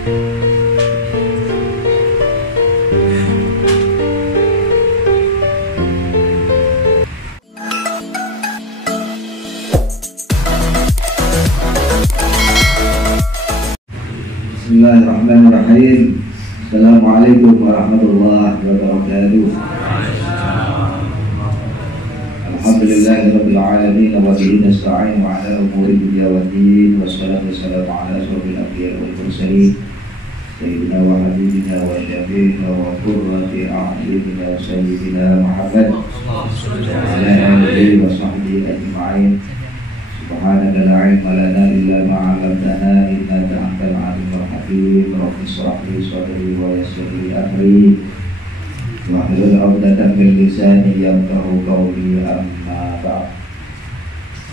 Bismillahirrahmanirrahim. Assalamualaikum warahmatullahi wabarakatuh. Alhamdulillahirabbil alamin wa bihi nasta'in wa ala umuri dunya waddin wassalatu wassalamu ala asyrofil anbiya'i wal mursalin sayyidina wa habibina wa syafi'ina wa qurrati a'yunina sayyidina Muhammad wa ala alihi wa sahbihi ajma'in. Subhanaka la ilma lana illa ma 'allamtana innaka antal 'alimul hakim. Rabbi shrah li sadri wa yassir li amri wahlul 'uqdatam min lisani yafqahu qawli. Amma ba'd.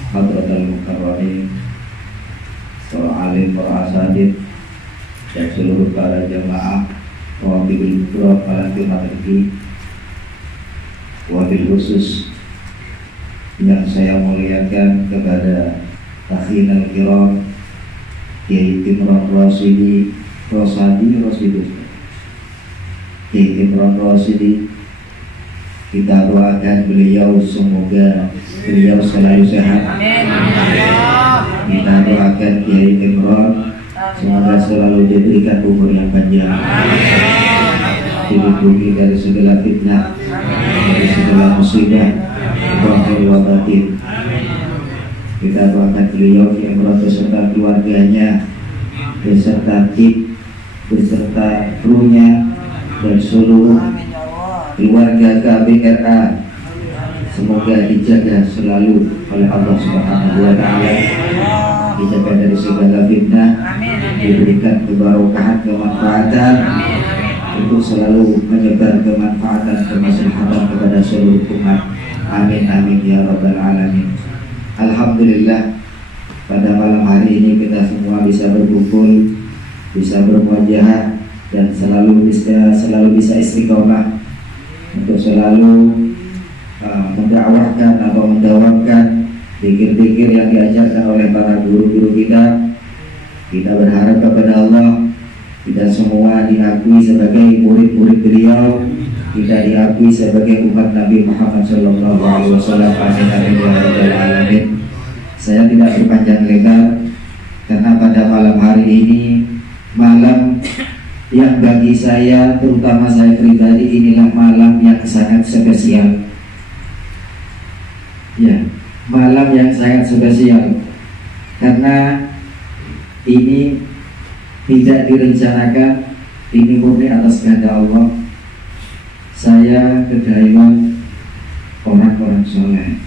Hadratul mukarramin, para alim, para asatidz, dan seluruh para jamaah wabil qura para hadirin, wabil khusus yang saya muliakan kepada Akhinal Kiram Kiai Imron Rosidi, Kiai Imron Rosidi, kita doakan beliau semoga beliau selalu sehat. Kita doakan Kiai Imron semoga selalu diberikan umur yang panjang, dilindungi dari segala fitnah, dari segala musibah zahir wa batin. Kita doakan beliau yang beserta keluarganya, beserta tim, beserta krunya dan seluruh keluarga KBRA, semoga dijaga selalu oleh Allah Subhanahu wa taala, dijaga dari segala fitnah, diberikan keberkahan, kemanfaatan untuk selalu menyebar kemanfaatan, kemaslahatan kepada seluruh umat. Amin amin ya rabbal alamin. Alhamdulillah, pada malam hari ini kita semua bisa berkumpul, bisa bermuajahah, dan selalu bisa istiqomah untuk selalu mendakwahkan atau mendawamkan zikir-zikir yang diajarkan oleh para guru-guru kita. Kita berharap kepada Allah kita semua diakui sebagai murid-murid beliau, kita diakui sebagai umat Nabi Muhammad Sallallahu Alaihi Wasallam. Amin amin ya rabbal alamin. Saya tidak berpanjang lebar karena pada malam hari ini, malam yang bagi saya, terutama saya pribadi, inilah malam yang sangat spesial. Ya, malam yang sangat spesial karena ini tidak direncanakan, ini murni atas kehendak Allah. Saya kedaiwan orang-orang soleh,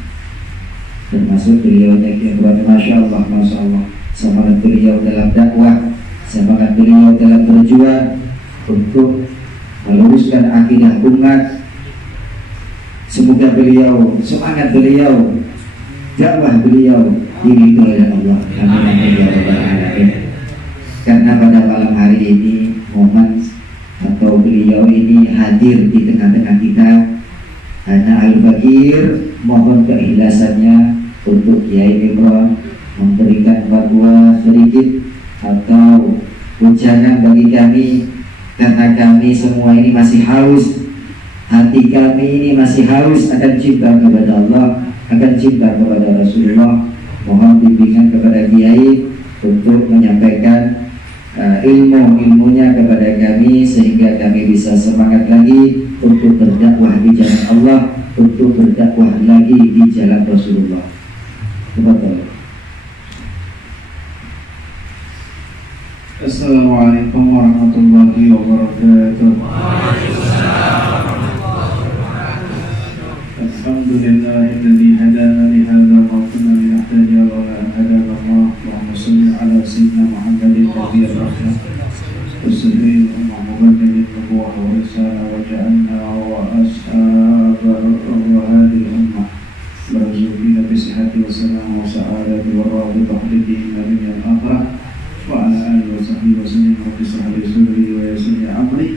termasuk beliaunya Kiai, Masya Allah, semangat beliau dalam dakwah, semangat beliau dalam berjuang untuk meluruskan akidah umat. Semoga beliau, semangat beliau, dakwah beliau diridhoi oleh Allah. Amin amin ya rabbal alamin. Karena pada malam hari ini momen atau beliau ini hadir di tengah-tengah kita, hanya Al-Fakir mohon keikhlasannya untuk Kiai Imron memberikan fatwa sedikit atau ujangan bagi kami, karena kami semua ini masih haus, hati kami ini masih haus akan cinta kepada Allah, akan cinta kepada Rasulullah. Mohon bimbingan kepada Kiai untuk menyampaikan ilmunya kepada kami, sehingga kami bisa semangat lagi untuk berdakwah di jalan Allah, untuk berdakwah lagi di jalan Rasulullah. Betul. Assalamualaikum warahmatullahi wabarakatuh. Alhamdulillahilladzi hadana li hadza wa kunna linahtadiya lawla an hadana Allah. Allahumma shalli ala sayyidina Muhammadin nabiyil rahmah was-salim wa muhammadin nubuwwah wa risalah wa ja'alna wa ashabahu wa hadhihi ummah marzuqina bi sihhati wa salamah wa sa'adati wa rabitah lid-din nabiyil akhirah wa ala alihi wa sahbihi wa sallam. Rabbi shrah li sadri wa yassir li amri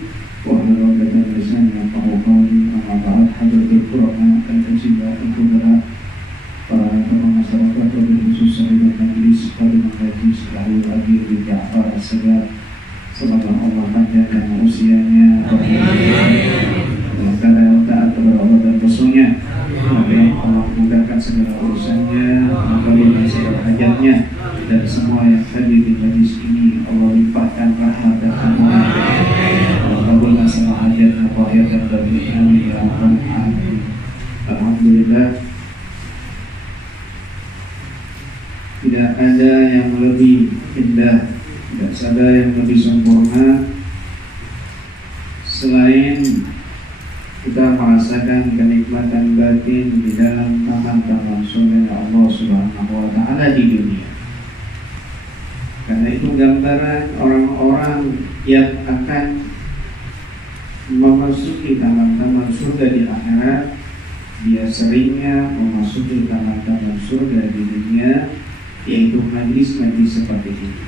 wahlul 'uqdatam min lisani yafqahu qawli. Amma ba'd. Hadratul Qur'an dan kajian kepada para tokoh masyarakat, wabil khusus sahibul majlis pada majlis Lahul Adil bin Ja'far As-Sagar Semoga Allah panjangkan usianya dalam keadaan taat kepada Allah dan Rasulnya. Agar Allah mudahkan segala urusannya, mengabulkan segala hajatnya, dan semua yang hadir di majlis ini Allah limpahkan rahmat dan anugerah. Allah kabulkan semua hajatnya, zahir dan batin. Amin ya rabbal alamin. Alhamdulillah, tidak ada yang lebih indah, tidak ada yang lebih sempurna selain kita merasakan kenikmatan batin di dalam taman-taman surga Allah Subhanahu wa Ta'ala di dunia. Karena itu gambaran orang-orang yang akan memasuki taman-taman surga di akhirat, dia seringnya memasuki taman-taman surga di dunia, yaitu majlis-majlis seperti ini.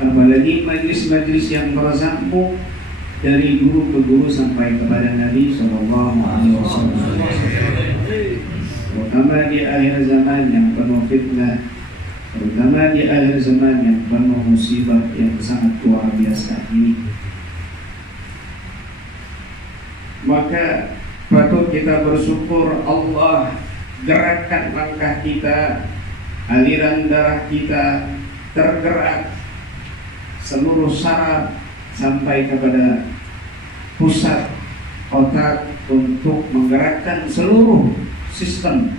Apalagi majlis-majlis yang bersambung dari guru ke guru sampai kepada Nabi Sallallahu Alaihi Wasallam. Terutama di akhir zaman yang penuh fitnah, terutama di akhir zaman yang penuh musibah yang sangat luar biasa ini, maka patut kita bersyukur Allah gerakkan langkah kita, aliran darah kita tergerak, seluruh saraf sampai kepada pusat otak untuk menggerakkan seluruh sistem,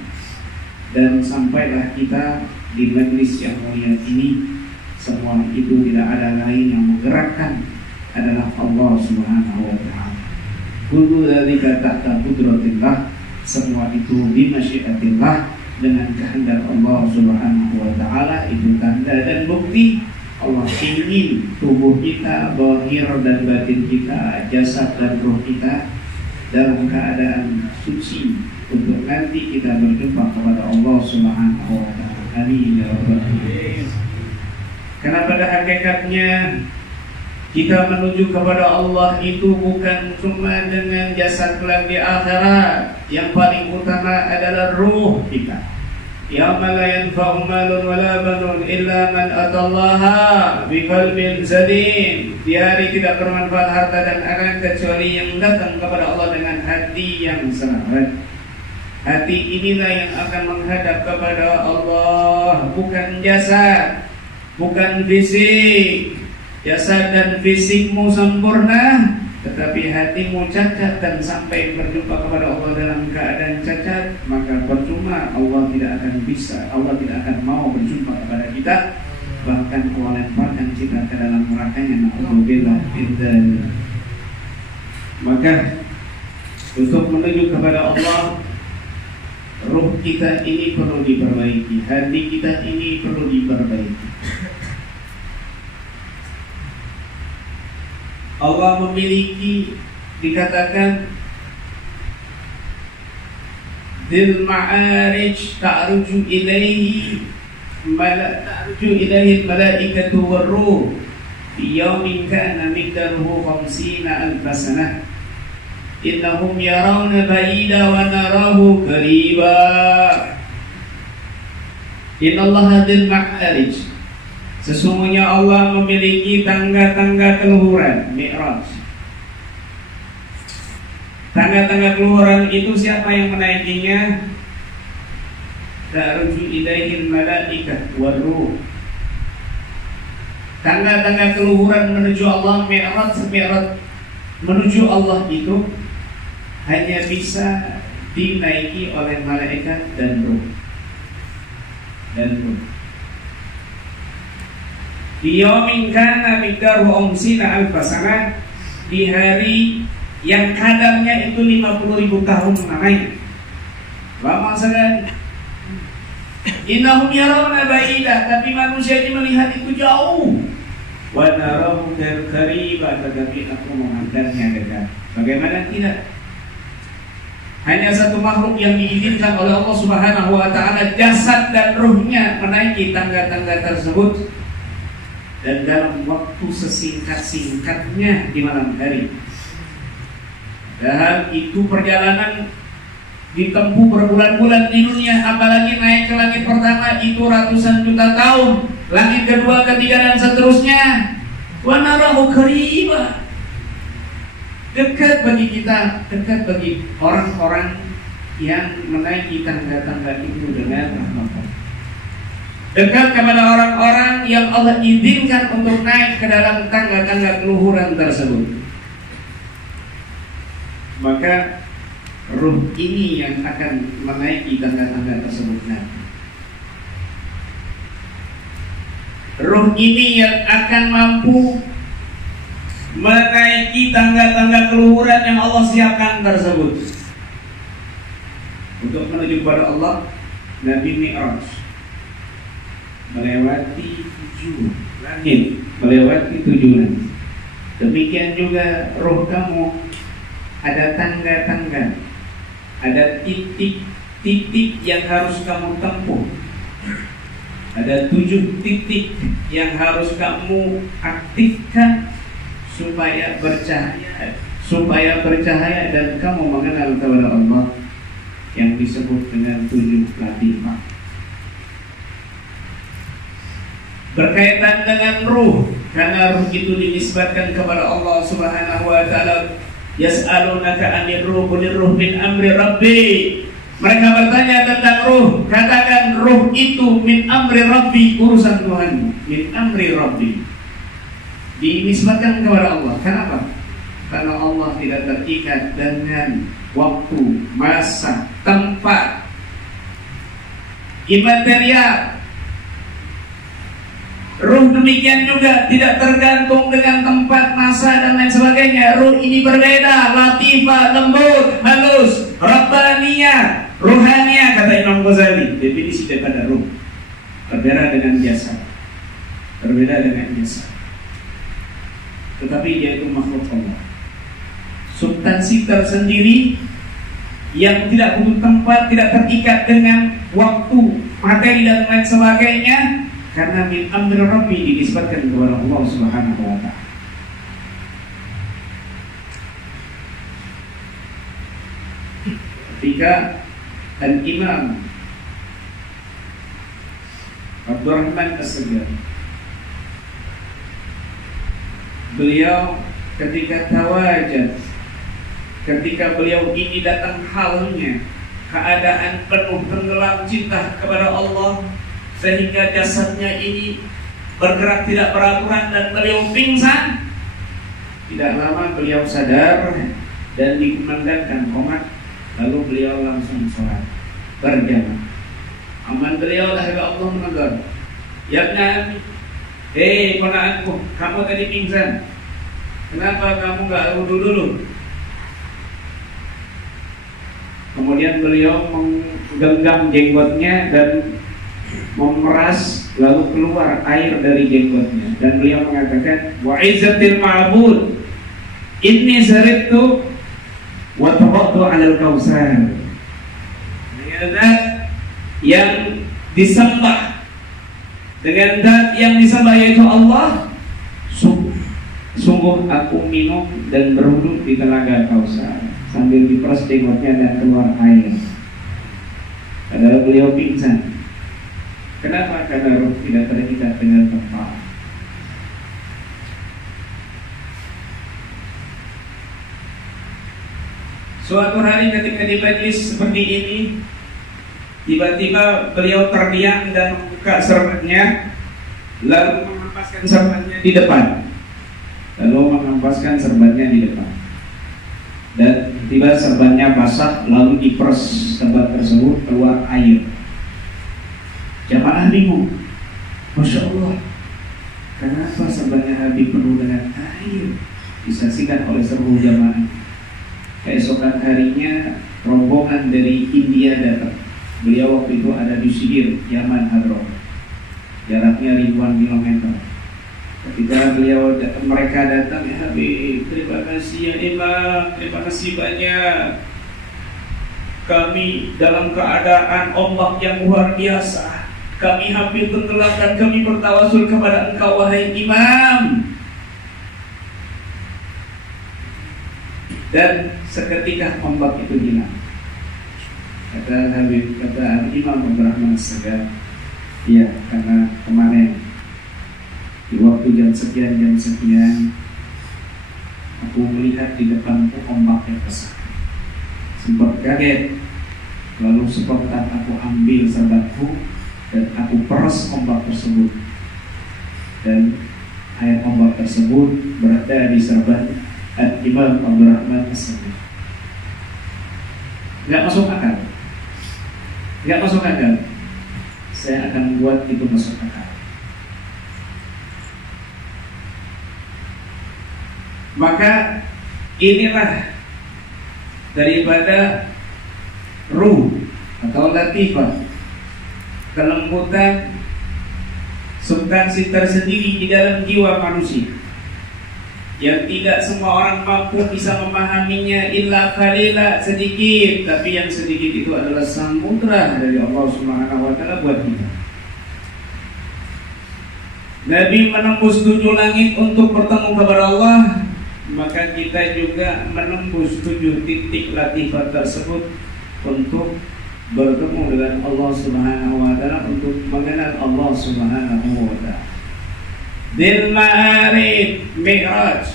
dan sampailah kita di majlis yang mulia ini. Semua itu tidak ada lain yang menggerakkan adalah Allah Subhanahu wa Ta'ala. Kullu dzalika tahta qudratillah, semua itu bi masyiatillah, dengan kehendak Allah Subhanahu wa Ta'ala. Itu tanda dan bukti Allah ingin tubuh kita, zahir dan batin kita, jasad dan roh kita dalam keadaan suci untuk nanti kita berjumpa kepada Allah Subhanahu wa Ta'ala. Amin ya rabbal alamin. Karena pada hakikatnya kita menuju kepada Allah itu bukan cuma dengan jasad kelak di akhirat. Yang paling utama adalah ruh kita. Yauma la yanfa'u malun wala banun illa man atallaha biqalbin salim. Di hari tidak bermanfaat harta dan anak kecuali yang datang kepada Allah dengan hati yang selamat. Hati inilah yang akan menghadap kepada Allah, bukan jasad, bukan fisik. Jasad dan fisikmu sempurna, tetapi hatimu cacat dan sampai berjumpa kepada Allah dalam keadaan cacat, maka percuma. Allah tidak akan bisa, Allah tidak akan mau berjumpa kepada kita, bahkan Allah lemparkan kita ke dalam nerakanya. Na'udzubillah min dzalik. Maka untuk menuju kepada Allah, ruh kita ini perlu diperbaiki, hati kita ini perlu diperbaiki. Allah memiliki, dikatakan Dil ma'arij ta'ruju ilaihi malaikatu warruh fi yawmin kana miqdaruhu 50 alf sanah innahum yarawna ba'ida wa narahu qariba. Innallaha dil ma'arij, sesungguhnya Allah memiliki tangga-tangga keluhuran, Mi'raj. Tangga-tangga keluhuran itu siapa yang menaikinya? Ta'ruju ilaihil malaikah warruh. Tangga-tangga keluhuran menuju Allah, Mi'raj menuju Allah itu hanya bisa dinaiki oleh malaikat dan ruh. Di yaumin kana miqdaruhu 50 alf sanah, di hari yang kadarnya itu 50.000 tahun namanya. Lama sekali. Innahum yarawna ba'ida, tapi manusia ini melihat itu jauh. Wa narahu qariba, tetapi aku memandangnya dekat. Bagaimana tidak? Hanya satu makhluk yang diizinkan oleh Allah Subhanahu wa Ta'ala jasad dan ruhnya menaiki tangga-tangga tersebut, dan dalam waktu sesingkat-singkatnya di malam hari. Dan itu perjalanan ditempuh berbulan-bulan di dunia, apalagi naik ke langit pertama itu ratusan juta tahun. langit kedua, ketiga dan seterusnya. Wa narahu qariba. Dekat bagi kita, dekat bagi orang-orang yang menaiki tangga-tangga itu dengan rahmat. Dekat kepada orang-orang yang Allah izinkan untuk naik ke dalam tangga-tangga keluhuran tersebut. Maka ruh ini yang akan menaiki tangga-tangga tersebut nanti. Ruh ini yang akan mampu menaiki tangga-tangga keluhuran yang Allah siapkan tersebut. Untuk menuju kepada Allah, Nabi Mi'raj melewati 7 langit, melewati 7 langit. Demikian juga roh kamu, ada tangga-tangga, ada titik-titik yang harus kamu tempuh. Ada 7 titik yang harus kamu aktifkan supaya bercahaya dan kamu mengenal kepada Allah yang disebut dengan 7 latifah. Berkaitan dengan ruh, karena ruh itu dinisbatkan kepada Allah Subhanahu wa taala. Yas'alunaka 'anir ruh, qulir ruh min amri rabbi. Mereka bertanya tentang ruh, katakan ruh itu min amri rabbi, urusan Tuhan. Min amri rabbi, dinisbatkan kepada Allah. Kenapa? Karena Allah tidak terikat dengan waktu, masa, tempat, imaterial. Ruh demikian juga tidak tergantung dengan tempat, masa dan lain sebagainya. Ruh ini berbeda, latifah, lembut, halus, rabbaniyah, ruhaniyah, kata Imam Ghazali. Definisi daripada ruh berbeda dengan jasad, berbeda dengan jasad. Tetapi dia itu makhluk Allah, substansi tersendiri yang tidak butuh tempat, tidak terikat dengan waktu, materi dan lain sebagainya. Karena min amri rabbi dinisbatkan kepada Allah Subhanahu wa ta'ala. Ketika Al-Imam Abdurrahman As-Segaf, beliau ketika tawajud, ketika beliau ini datang halnya keadaan penuh tenggelam cinta kepada Allah, sehingga jasadnya ini bergerak tidak beraturan dan beliau pingsan. Tidak lama beliau sadar dan dikumandangkan qomat, lalu beliau langsung sholat berjamaah. Aman beliau lah Allah menegur, ya Nabi, ponaanku, kamu tadi pingsan, kenapa kamu gak wudu dulu? Kemudian beliau menggenggam jenggotnya dan memeras, lalu keluar air dari jenggotnya, dan beliau mengatakan, wa izzatil ma'bud inni saribtu wa taqattu 'alal kausar. Dengan zat yang disembah, dengan zat yang disembah yaitu Allah, sungguh aku minum dan berwudu di telaga Kausar, sambil diperas jenggotnya dan keluar air. Padahal beliau pingsan. Kenapa? Karena ruh tidak terikat dengan tempat. Suatu hari ketika di majlis seperti ini, tiba-tiba beliau terdiam dan membuka serbatnya, lalu menghempaskan serbatnya di depan. Dan tiba serbatnya basah, lalu diperas serbat tersebut, keluar air. Jamaah bingung, Masya Allah, kenapa serbatnya Habib penuh dengan air? Disaksikan oleh seluruh jamaah. Keesokan harinya rombongan dari India datang. Beliau waktu itu ada di Sigir, Yaman, Hadron, jaraknya ribuan kilometer. Ketika mereka datang, ya Habib, terima kasih ya Imam, terima kasih banyak. Kami dalam keadaan ombak yang luar biasa, kami hampir tenggelam dan kami bertawasul kepada engkau wahai Imam. Dan seketika ombak itu hilang. Kata Imam Abdurrahman As-Segaf, iya, karena kemarin Di waktu jam sekian aku melihat di depanku ombak yang besar. Sempat kaget, lalu spontan aku ambil serbatku dan aku peras ombak tersebut, dan air ombak tersebut berada di serban Imam Abdurrahman As-Sami. Gak masuk akal. Saya akan buat itu masuk akal. Maka inilah daripada ruh atau latifah, kelembutan substansi tersendiri di dalam jiwa manusia yang tidak semua orang mampu bisa memahaminya, illa qalila, sedikit, tapi yang sedikit itu adalah samudra dari Allah Subhanahu wa taala buat kita. Nabi menembus 7 langit untuk bertemu kepada Allah, maka kita juga menembus 7 titik latifah tersebut untuk bertemu dengan Allah Subhanahu wa taala, untuk mengenal Allah Subhanahu wa taala. Dil Ma'arij Mi'raj,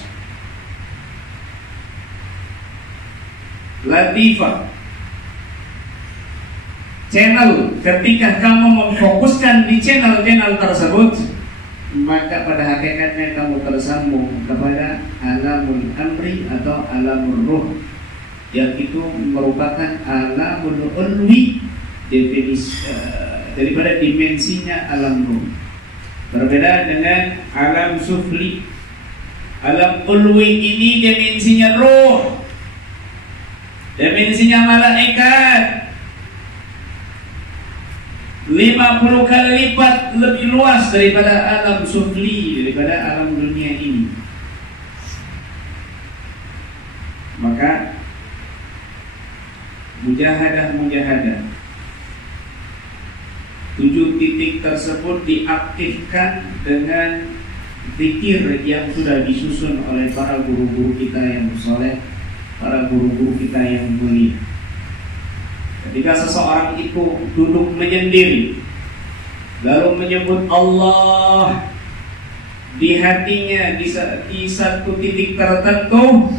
latifah, channel. Ketika kamu memfokuskan di channel-channel tersebut, maka pada hakikatnya kamu tersambung kepada alamul amri atau alamul ruh, yang itu merupakan alamul ulwi, definisi daripada dimensinya alam ruh. Berbeda dengan alam sufli. Alam ulwi ini dimensinya ruh, dimensinya malaikat, 50 kali lipat lebih luas daripada alam sufli, daripada alam dunia ini. Maka mujahadah 7 titik tersebut diaktifkan dengan zikir yang sudah disusun oleh para guru-guru kita yang soleh, para guru-guru kita yang mulia. Ketika seseorang itu duduk menyendiri, lalu menyebut Allah di hatinya di satu titik tertentu,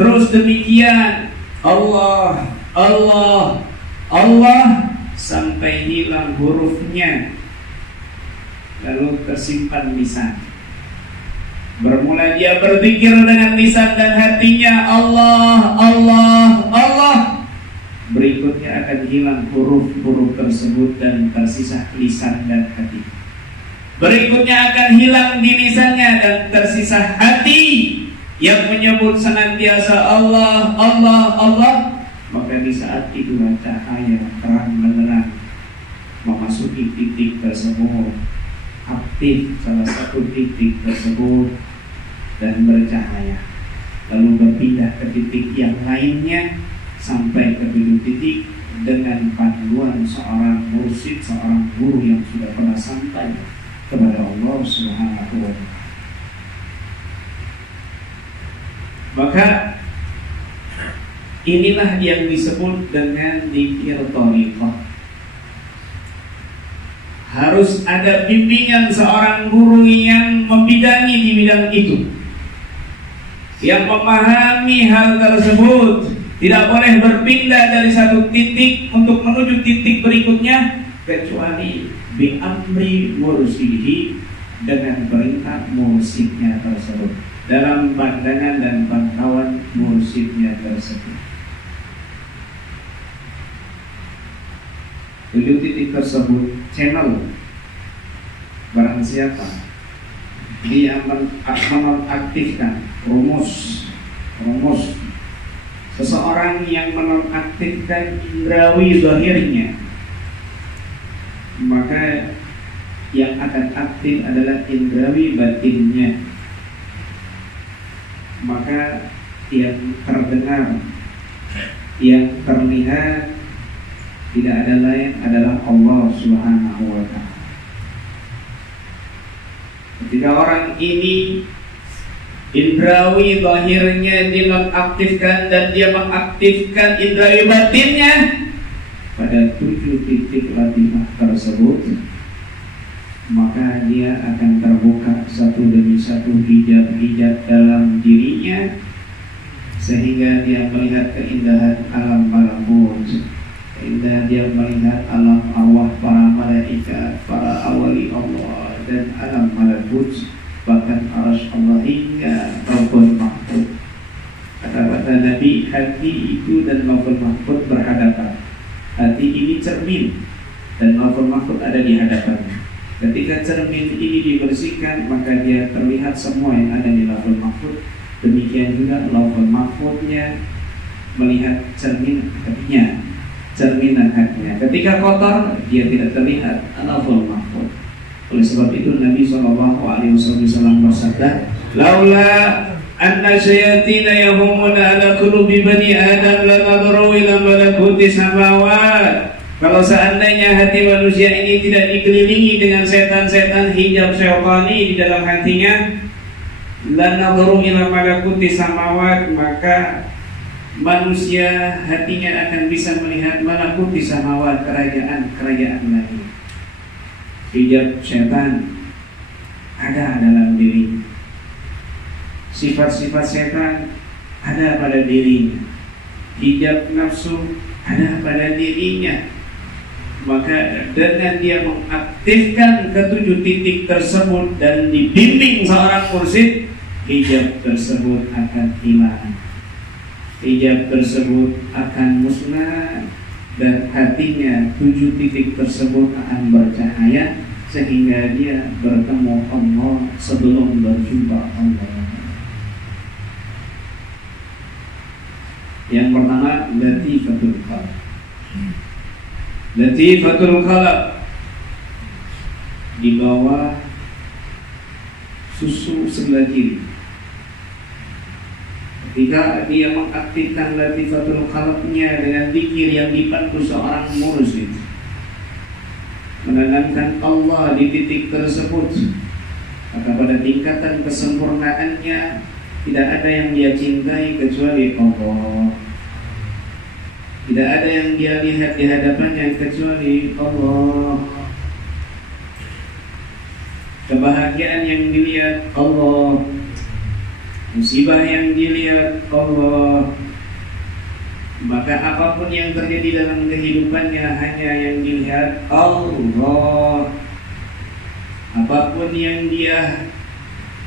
terus demikian Allah, Allah, Allah, sampai hilang hurufnya, lalu tersimpan lisan. Bermula dia berzikir dengan lisan dan hatinya Allah, Allah, Allah. Berikutnya akan hilang huruf-huruf tersebut dan tersisa lisan dan hati. Berikutnya akan hilang di lisannya dan tersisa hati yang menyebut senantiasa Allah, Allah, Allah. Maka di saat itulah cahaya terang menerang memasuki titik tersebut, aktif salah satu titik tersebut dan bercahaya, lalu berpindah ke titik yang lainnya sampai ke 7 titik dengan panduan seorang mursyid, seorang guru yang sudah pernah sampai kepada Allah Subhanahu wa taala. Maka inilah yang disebut dengan zikir thariqah. Harus ada bimbingan seorang guru yang membidangi di bidang itu, yang memahami hal tersebut. Tidak boleh berpindah dari satu titik untuk menuju titik berikutnya kecuali bi'amri mursidihi, dengan perintah mursidnya tersebut, dalam pandangan dan pantauan mursidnya tersebut. 7 titik tersebut channel. Barang siapa dia menonaktifkan rumus seseorang yang menonaktifkan indrawi zahirnya, maka yang akan aktif adalah indrawi batinnya. Maka yang terdengar, yang terlihat tidak ada lain adalah Allah Subhanahu wa taala. Ketika orang ini indrawi zahirnya dinonaktifkan dan dia mengaktifkan indrawi batinnya pada 7 titik latifah tersebut, maka dia akan terbuka satu demi satu hijab-hijab dalam dirinya, sehingga dia melihat keindahan alam malakut, sehingga dia melihat alam arwah para malaikat, para awali Allah, dan alam malakut, bahkan arasy Allah hingga Lauhul Mahfuz. Kata-kata Nabi, hati itu dan Lauhul Mahfuz berhadapan. Hati ini cermin dan Lauhul Mahfuz ada di hadapannya. Ketika cermin ini dibersihkan, maka dia terlihat semua yang ada di Lauhul Mahfuz. Demikian juga Lauhul Mahfuznya melihat cermin hatinya, cerminan hatinya. Ketika kotor, dia tidak terlihat Lauhul Mahfuz. Oleh sebab itu Nabi SAW bersabda, "Laula anna syayatina yahumuna ala qulubi bani Adam lanadharu ila malakuti samawat." Kalau seandainya hati manusia ini tidak dikelilingi dengan setan-setan hijab syaitani di dalam hatinya, lanadharu ila malakuti samawat, maka manusia hatinya akan bisa melihat malakuti samawat, kerajaan-kerajaan lain. Hijab syaitan ada dalam diri, sifat-sifat setan ada pada dirinya, hijab nafsu ada pada dirinya. Maka dengan dia mengaktifkan ketujuh titik tersebut dan dibimbing seorang mursyid, hijab tersebut akan hilang, hijab tersebut akan musnah, dan hatinya tujuh titik tersebut akan bercahaya sehingga dia bertemu Allah sebelum berjumpa Allah. Yang pertama, latifatul qalb. Latifatul qalb di bawah susu sebelah kiri. Ketika dia mengaktifkan latifatul qalbnya dengan zikir yang dipandu seorang mursyid, menanamkan Allah di titik tersebut, maka pada tingkatan kesempurnaannya tidak ada yang dia cintai kecuali Allah. Tidak ada yang dia lihat di hadapannya kecuali Allah. Kebahagiaan yang dilihat Allah, musibah yang dilihat Allah. Maka apapun yang terjadi dalam kehidupannya hanya yang dilihat Allah. Apapun yang dia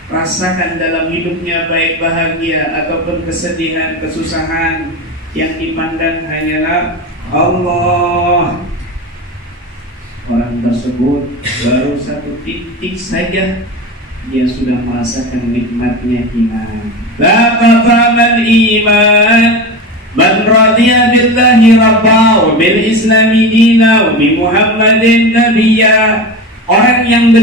rasakan dalam hidupnya, baik bahagia ataupun kesedihan, kesusahan, yang dipandang hanyalah Allah. Orang tersebut baru satu titik saja dia sudah merasakan nikmatnya iman. La qatamal iman man radiya billahi rabba wa bil islami dina wa bi Muhammadin nabiyya. Orang yang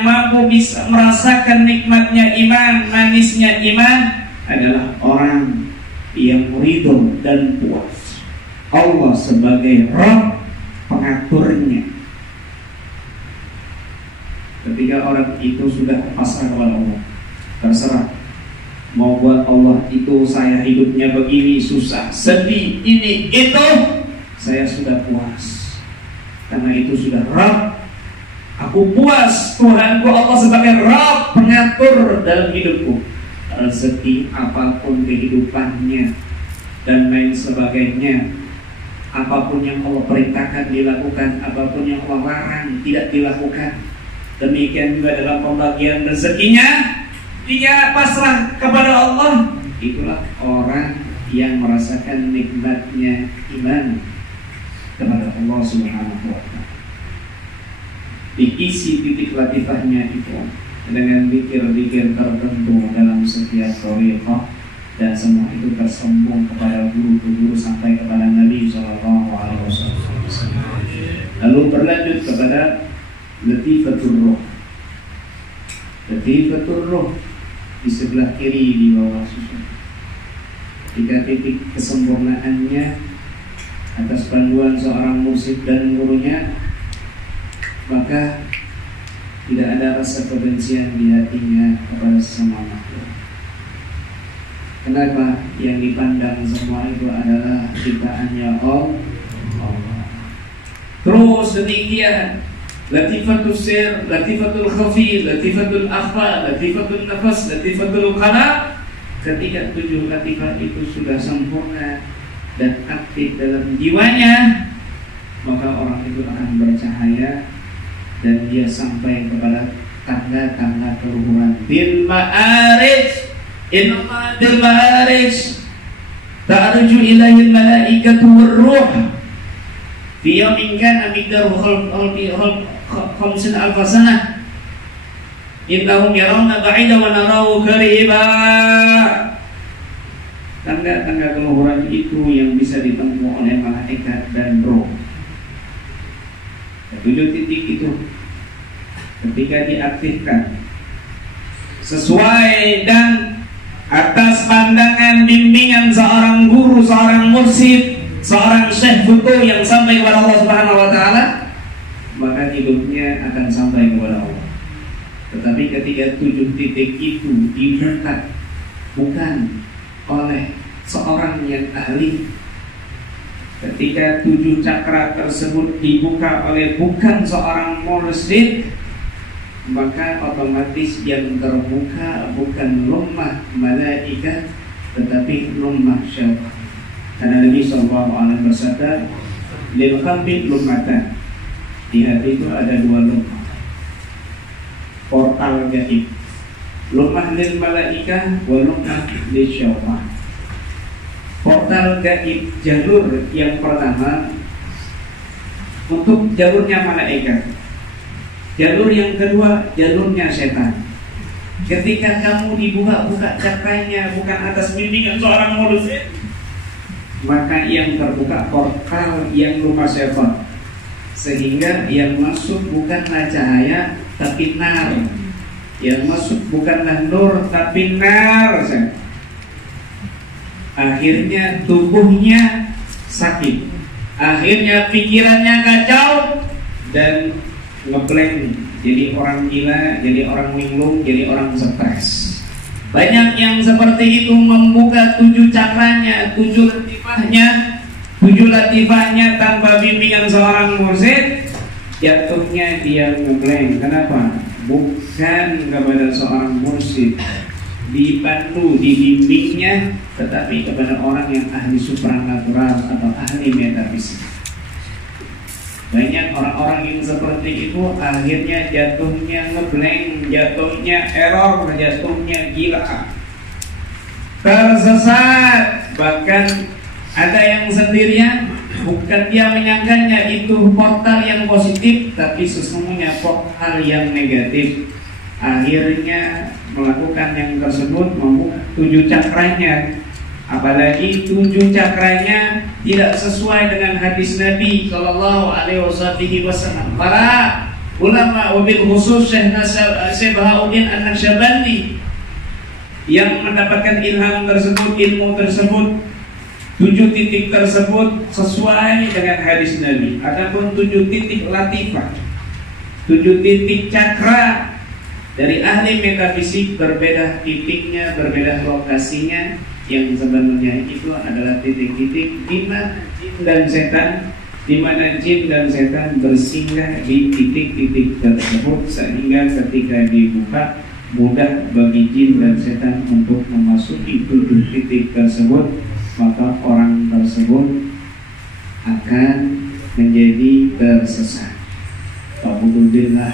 mampu bisa merasakan nikmatnya iman, manisnya iman adalah orang yang ridho dan puas Allah sebagai Rabb pengaturnya. Ketika orang itu sudah pasrah kepada Allah, terserah mau buat Allah itu saya hidupnya begini, susah, sedih, ini itu, saya sudah puas karena itu sudah Rabb. Aku puas Tuhanku Allah sebagai Rabb pengatur dalam hidupku, rezeki apapun kehidupannya dan lain sebagainya. Apapun yang Allah perintahkan dilakukan, apapun yang Allah larang tidak dilakukan. Demikian juga dalam pembagian rezekinya, dia pasrah kepada Allah. Itulah orang yang merasakan nikmatnya iman kepada Allah Subhanahu wa ta'ala. Diisi titik latifahnya itu dengan zikir-zikir tertentu dalam setiap thariqah, dan semua itu tersambung kepada guru-guru sampai kepada Nabi SAW. Lalu berlanjut kepada latifatul ruh. Latifatul ruh di sebelah kiri di bawah susu. Tiga titik kesempurnaannya atas panduan seorang mursyid dan gurunya, maka tidak ada rasa kebencian di hatinya kepada sesama makhluk. Kenapa? Yang dipandang semua itu adalah ciptaannya Allah. Terus demikian latifatul sir, latifatul khafi, latifatul akhfa, latifatul nafas, latifatul qalam. Ketika 7 latifah itu sudah sempurna dan aktif dalam jiwanya, maka orang itu akan bercahaya dan dia sampai kepada tangga-tangga keluhuran. Bil ma'arij, inna bil ma'arij ta'arju ilahil malaikatu warruh fi yawmin kana miqdaruhu khamsin alfa sanah innahum yarawna ba'ida wa narahu qariba. Tangga-tangga keluhuran itu yang bisa ditempuh oleh malaikat dan roh. 7 titik itu ketika diaktifkan sesuai dan atas pandangan bimbingan seorang guru, seorang mursyid, seorang syekh butuh yang sampai kepada Allah Subhanahu wa taala, maka hidupnya akan sampai kepada Allah. Tetapi ketika 7 titik itu dibuka bukan oleh seorang yang ahli, ketika 7 cakra tersebut dibuka oleh bukan seorang mursyid, maka otomatis yang terbuka bukan lummah malaikat tetapi lummah syaitan. Karena Nabi SAW bersabda, lil qalbi lummatan, di hati itu ada 2 lummah, portal gaib, lummah lil malaikah wa lummah lil syaitan. Portal gaib, jalur yang pertama untuk jalurnya malaikat, jalur yang kedua jalurnya setan. Ketika kamu dibuka-buka cakranya bukan atas bimbingan seorang mursyid, maka yang terbuka portal yang lupa setan, sehingga yang masuk bukanlah cahaya tapi nar, yang masuk bukanlah nur tapi nar. Akhirnya tubuhnya sakit, akhirnya pikirannya kacau dan ngeblank, jadi orang gila, jadi orang linglung, jadi orang stres. Banyak yang seperti itu membuka 7 cakranya, 7 latifahnya tanpa bimbingan seorang mursyid, jatuhnya dia ngeblank. Kenapa? Bukan kepada seorang mursyid dibantu, dibimbingnya, tetapi kepada orang yang ahli supranatural atau ahli metafisik. Banyak orang-orang yang seperti itu akhirnya jatuhnya ngeblank, jatuhnya error, jatuhnya gila, tersesat. Bahkan ada yang sendirian, bukan dia menyangkanya itu portal yang positif, tapi sesungguhnya portal yang negatif. Akhirnya melakukan yang tersebut, membuka 7 cakranya. Apalagi 7 cakranya tidak sesuai dengan hadis Nabi Sallallahu Alaihi Wasallam. Para ulama wabil khusus Syekh Bahauddin An-Naqsyabandi yang mendapatkan ilham tersebut, ilmu tersebut, 7 titik tersebut sesuai dengan hadis Nabi. Adapun 7 titik latifah, 7 titik cakra dari ahli metafisik berbeda titiknya, berbeda lokasinya, yang sebenarnya itu adalah titik-titik di mana jin dan setan, di mana jin dan setan bersinggah di titik-titik tersebut, sehingga ketika dibuka mudah bagi jin dan setan untuk memasuki 7 titik tersebut, maka orang tersebut akan menjadi tersesat. Alhamdulillah.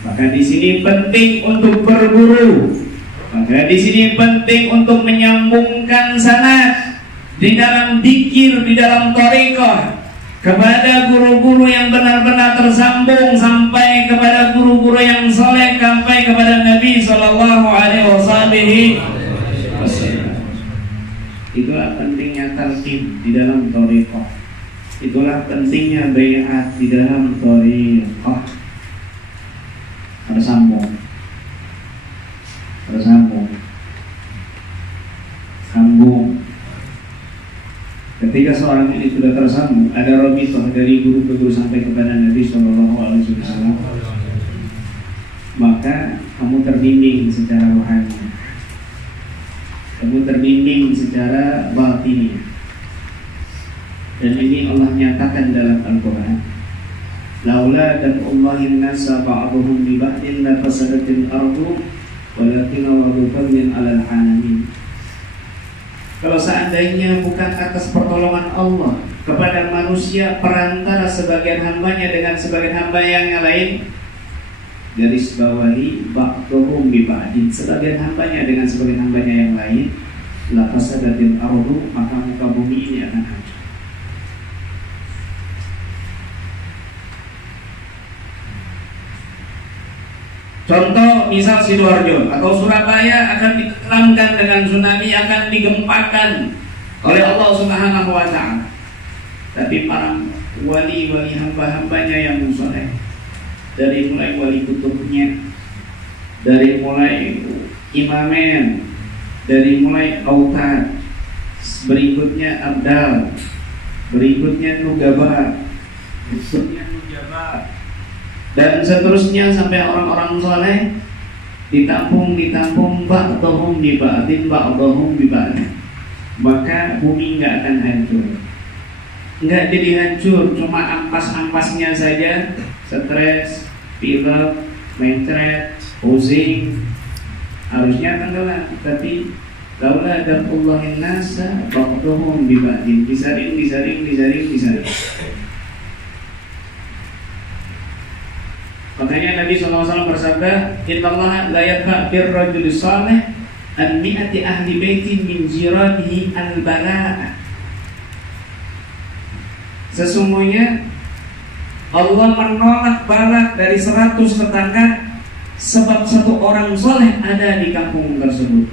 Maka di sini penting untuk berburu. Maka di sini penting untuk menyambungkan sanad di dalam dzikir, di dalam thariqah kepada guru-guru yang benar-benar tersambung sampai kepada guru-guru yang saleh, sampai kepada Nabi Sallallahu Alaihi Wasallam. Itulah pentingnya talqin di dalam thariqah. Itulah pentingnya bai'at di dalam thariqah. Tersambung, sambung. Ketika seorang ini sudah tersambung, ada rabithah dari guru ke guru sampai kepada Nabi Sallallahu Alaihi Wasallam, maka kamu terbimbing secara rohani, kamu terbimbing secara batini. Dan ini Allah nyatakan dalam Al-Quran, laula daf'ullahi an-nasa ba'dhum bi ba'din la fasadatil ardu walakin Allahu fadlun 'alal 'alamin. Kalau seandainya bukan atas pertolongan Allah kepada manusia, perantara sebagian hambanya dengan sebagian hamba yang lain, garis bawahi ba'dhum bi ba'din, sebagian hambanya dengan sebagian hambanya yang lain, la fasadatil ardu, maka muka bumi ini akan hancur. Contoh misal Sidoarjo atau Surabaya akan ditenggelamkan dengan tsunami, akan digempakan oleh Allah Subhanahu wa ta'ala. Tapi para wali-wali hamba-hambanya yang soleh, dari mulai wali kutubnya, dari mulai imamen, dari mulai autad, berikutnya abdal, berikutnya nugaba, berikutnya nujaba, dan seterusnya sampai orang-orang soleh ditampung ba'dhum bi ba'din, maka bumi nggak akan hancur. Nggak jadi hancur, cuma ampas-ampasnya saja, stres, pilek, mencret, pusing, harusnya tenggelam. Tapi laula daf'ullahin nasa ba'dhum bi ba'din, disaring. Makanya Nabi SAW bersabda, innallaha la yadfa' birrajuli salih an mi'ati ahli baitin min jiranihi al-bala'a. Sesungguhnya Allah menolak bala dari 100 tetangga sebab satu orang soleh ada di kampung tersebut.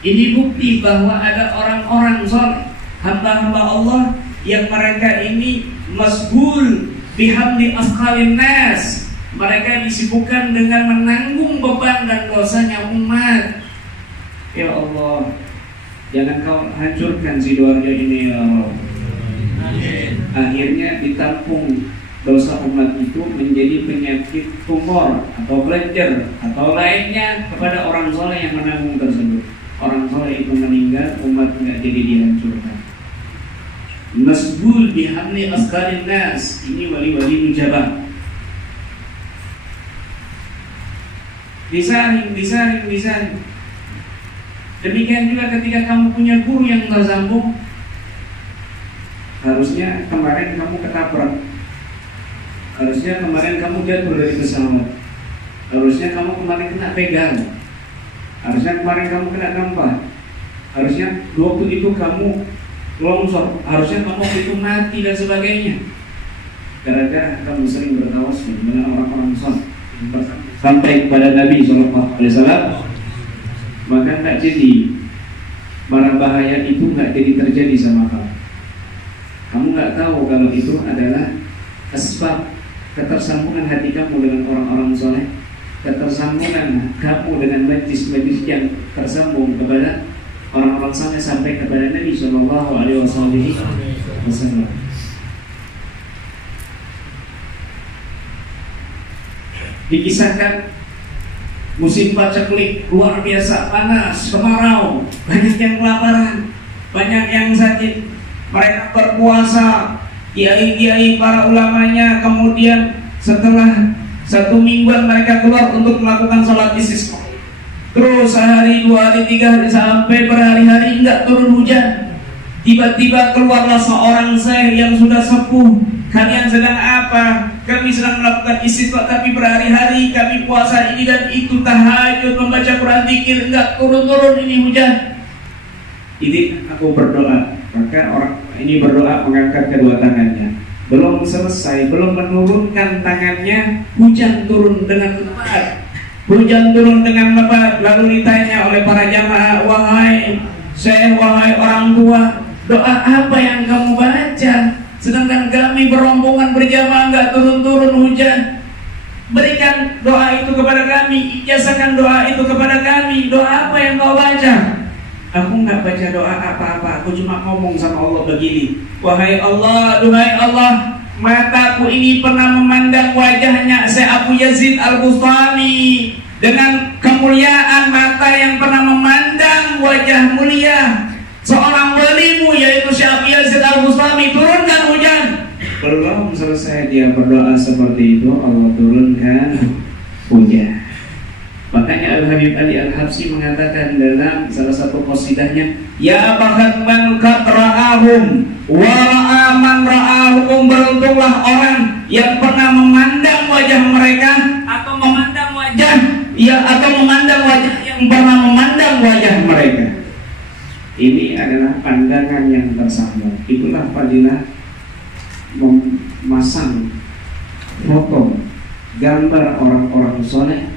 Ini bukti bahwa ada orang-orang soleh, hamba-hamba Allah yang mereka ini masbul bihamdi asqalin nas, mereka disibukkan dengan menanggung beban dan dosanya umat. Ya Allah, jangan kau hancurkan Sidoarjo ini ya Allah. Akhirnya ditampung dosa umat itu menjadi penyakit tumor atau belajar atau lainnya kepada orang soleh yang menanggung tersebut. Orang soleh itu meninggal, umat nggak jadi dihancurkan. Masbul bihamli asqalin nas, ini wali-wali nujabah. Disaring. Demikian juga ketika kamu punya guru yang tersambung, harusnya kemarin kamu ketabrak, harusnya kemarin kamu jatuh dari pesawat, harusnya kamu kemarin kena pegang, harusnya kemarin kamu kena gempa, harusnya waktu itu kamu longsor, harusnya kamu waktu itu mati dan sebagainya. Gara-gara kamu sering bertawasul dengan orang-orang soleh sampai kepada Nabi SAW, maka nggak jadi barang bahaya itu nggak jadi terjadi sama kamu. Kamu nggak tahu kalau itu adalah sebab ketersambungan hati kamu dengan orang-orang soleh, ketersambungan kamu dengan majlis-majlis yang tersambung kepada orang-orang soleh sampai kepada Nabi Shallallahu Alaihi Wasallam. Dikisahkan musim paceklik luar biasa, panas, kemarau, banyak yang kelaparan, banyak yang sakit. Mereka berpuasa, kiai-kiai para ulamanya, kemudian setelah 1 mingguan mereka keluar untuk melakukan sholat istisqa. Terus sehari, 2 hari, 3 hari, sampai berhari-hari enggak turun hujan. Tiba-tiba keluarlah seorang syekh yang sudah sepuh. Kalian sedang apa? Kami sedang melakukan istisqa, tapi berhari-hari kami puasa ini dan itu, tahajud, membaca Quran, zikir, enggak turun-turun ini hujan. Ini aku berdoa. Maka orang ini berdoa mengangkat kedua tangannya. Belum selesai, belum menurunkan tangannya, hujan turun dengan lebat. Hujan turun dengan lebat. Lalu ditanya oleh para jamaah, wahai syekh, wahai orang tua, doa apa yang kamu baca? Sedangkan kami berombongan berjamaah nggak turun-turun hujan. Berikan doa itu kepada kami, ijazahkan doa itu kepada kami. Doa apa yang kau baca? Aku nggak baca doa apa-apa, aku cuma ngomong sama Allah begini, wahai Allah, duhai Allah, mataku ini pernah memandang wajahnya Syekh Abu Yazid Al-Bustami dengan kemuliaan mata yang pernah memandang wajah mulia seorang walimu yaitu Syekh Abu Yazid Al-Bustami. Turunkan hujan. Belum selesai dia berdoa seperti itu, Allah turunkan hujan. Makanya Al-Habib Ali Al-Habsyi mengatakan dalam salah satu qasidahnya, ya bakat man qad ra'ahum wa ra'a man ra'ahum, beruntunglah orang yang pernah memandang wajah mereka atau memandang wajah yang pernah memandang wajah mereka. Ini adalah pandangan yang tersambung. Itulah fadilah memasang foto gambar orang-orang soleh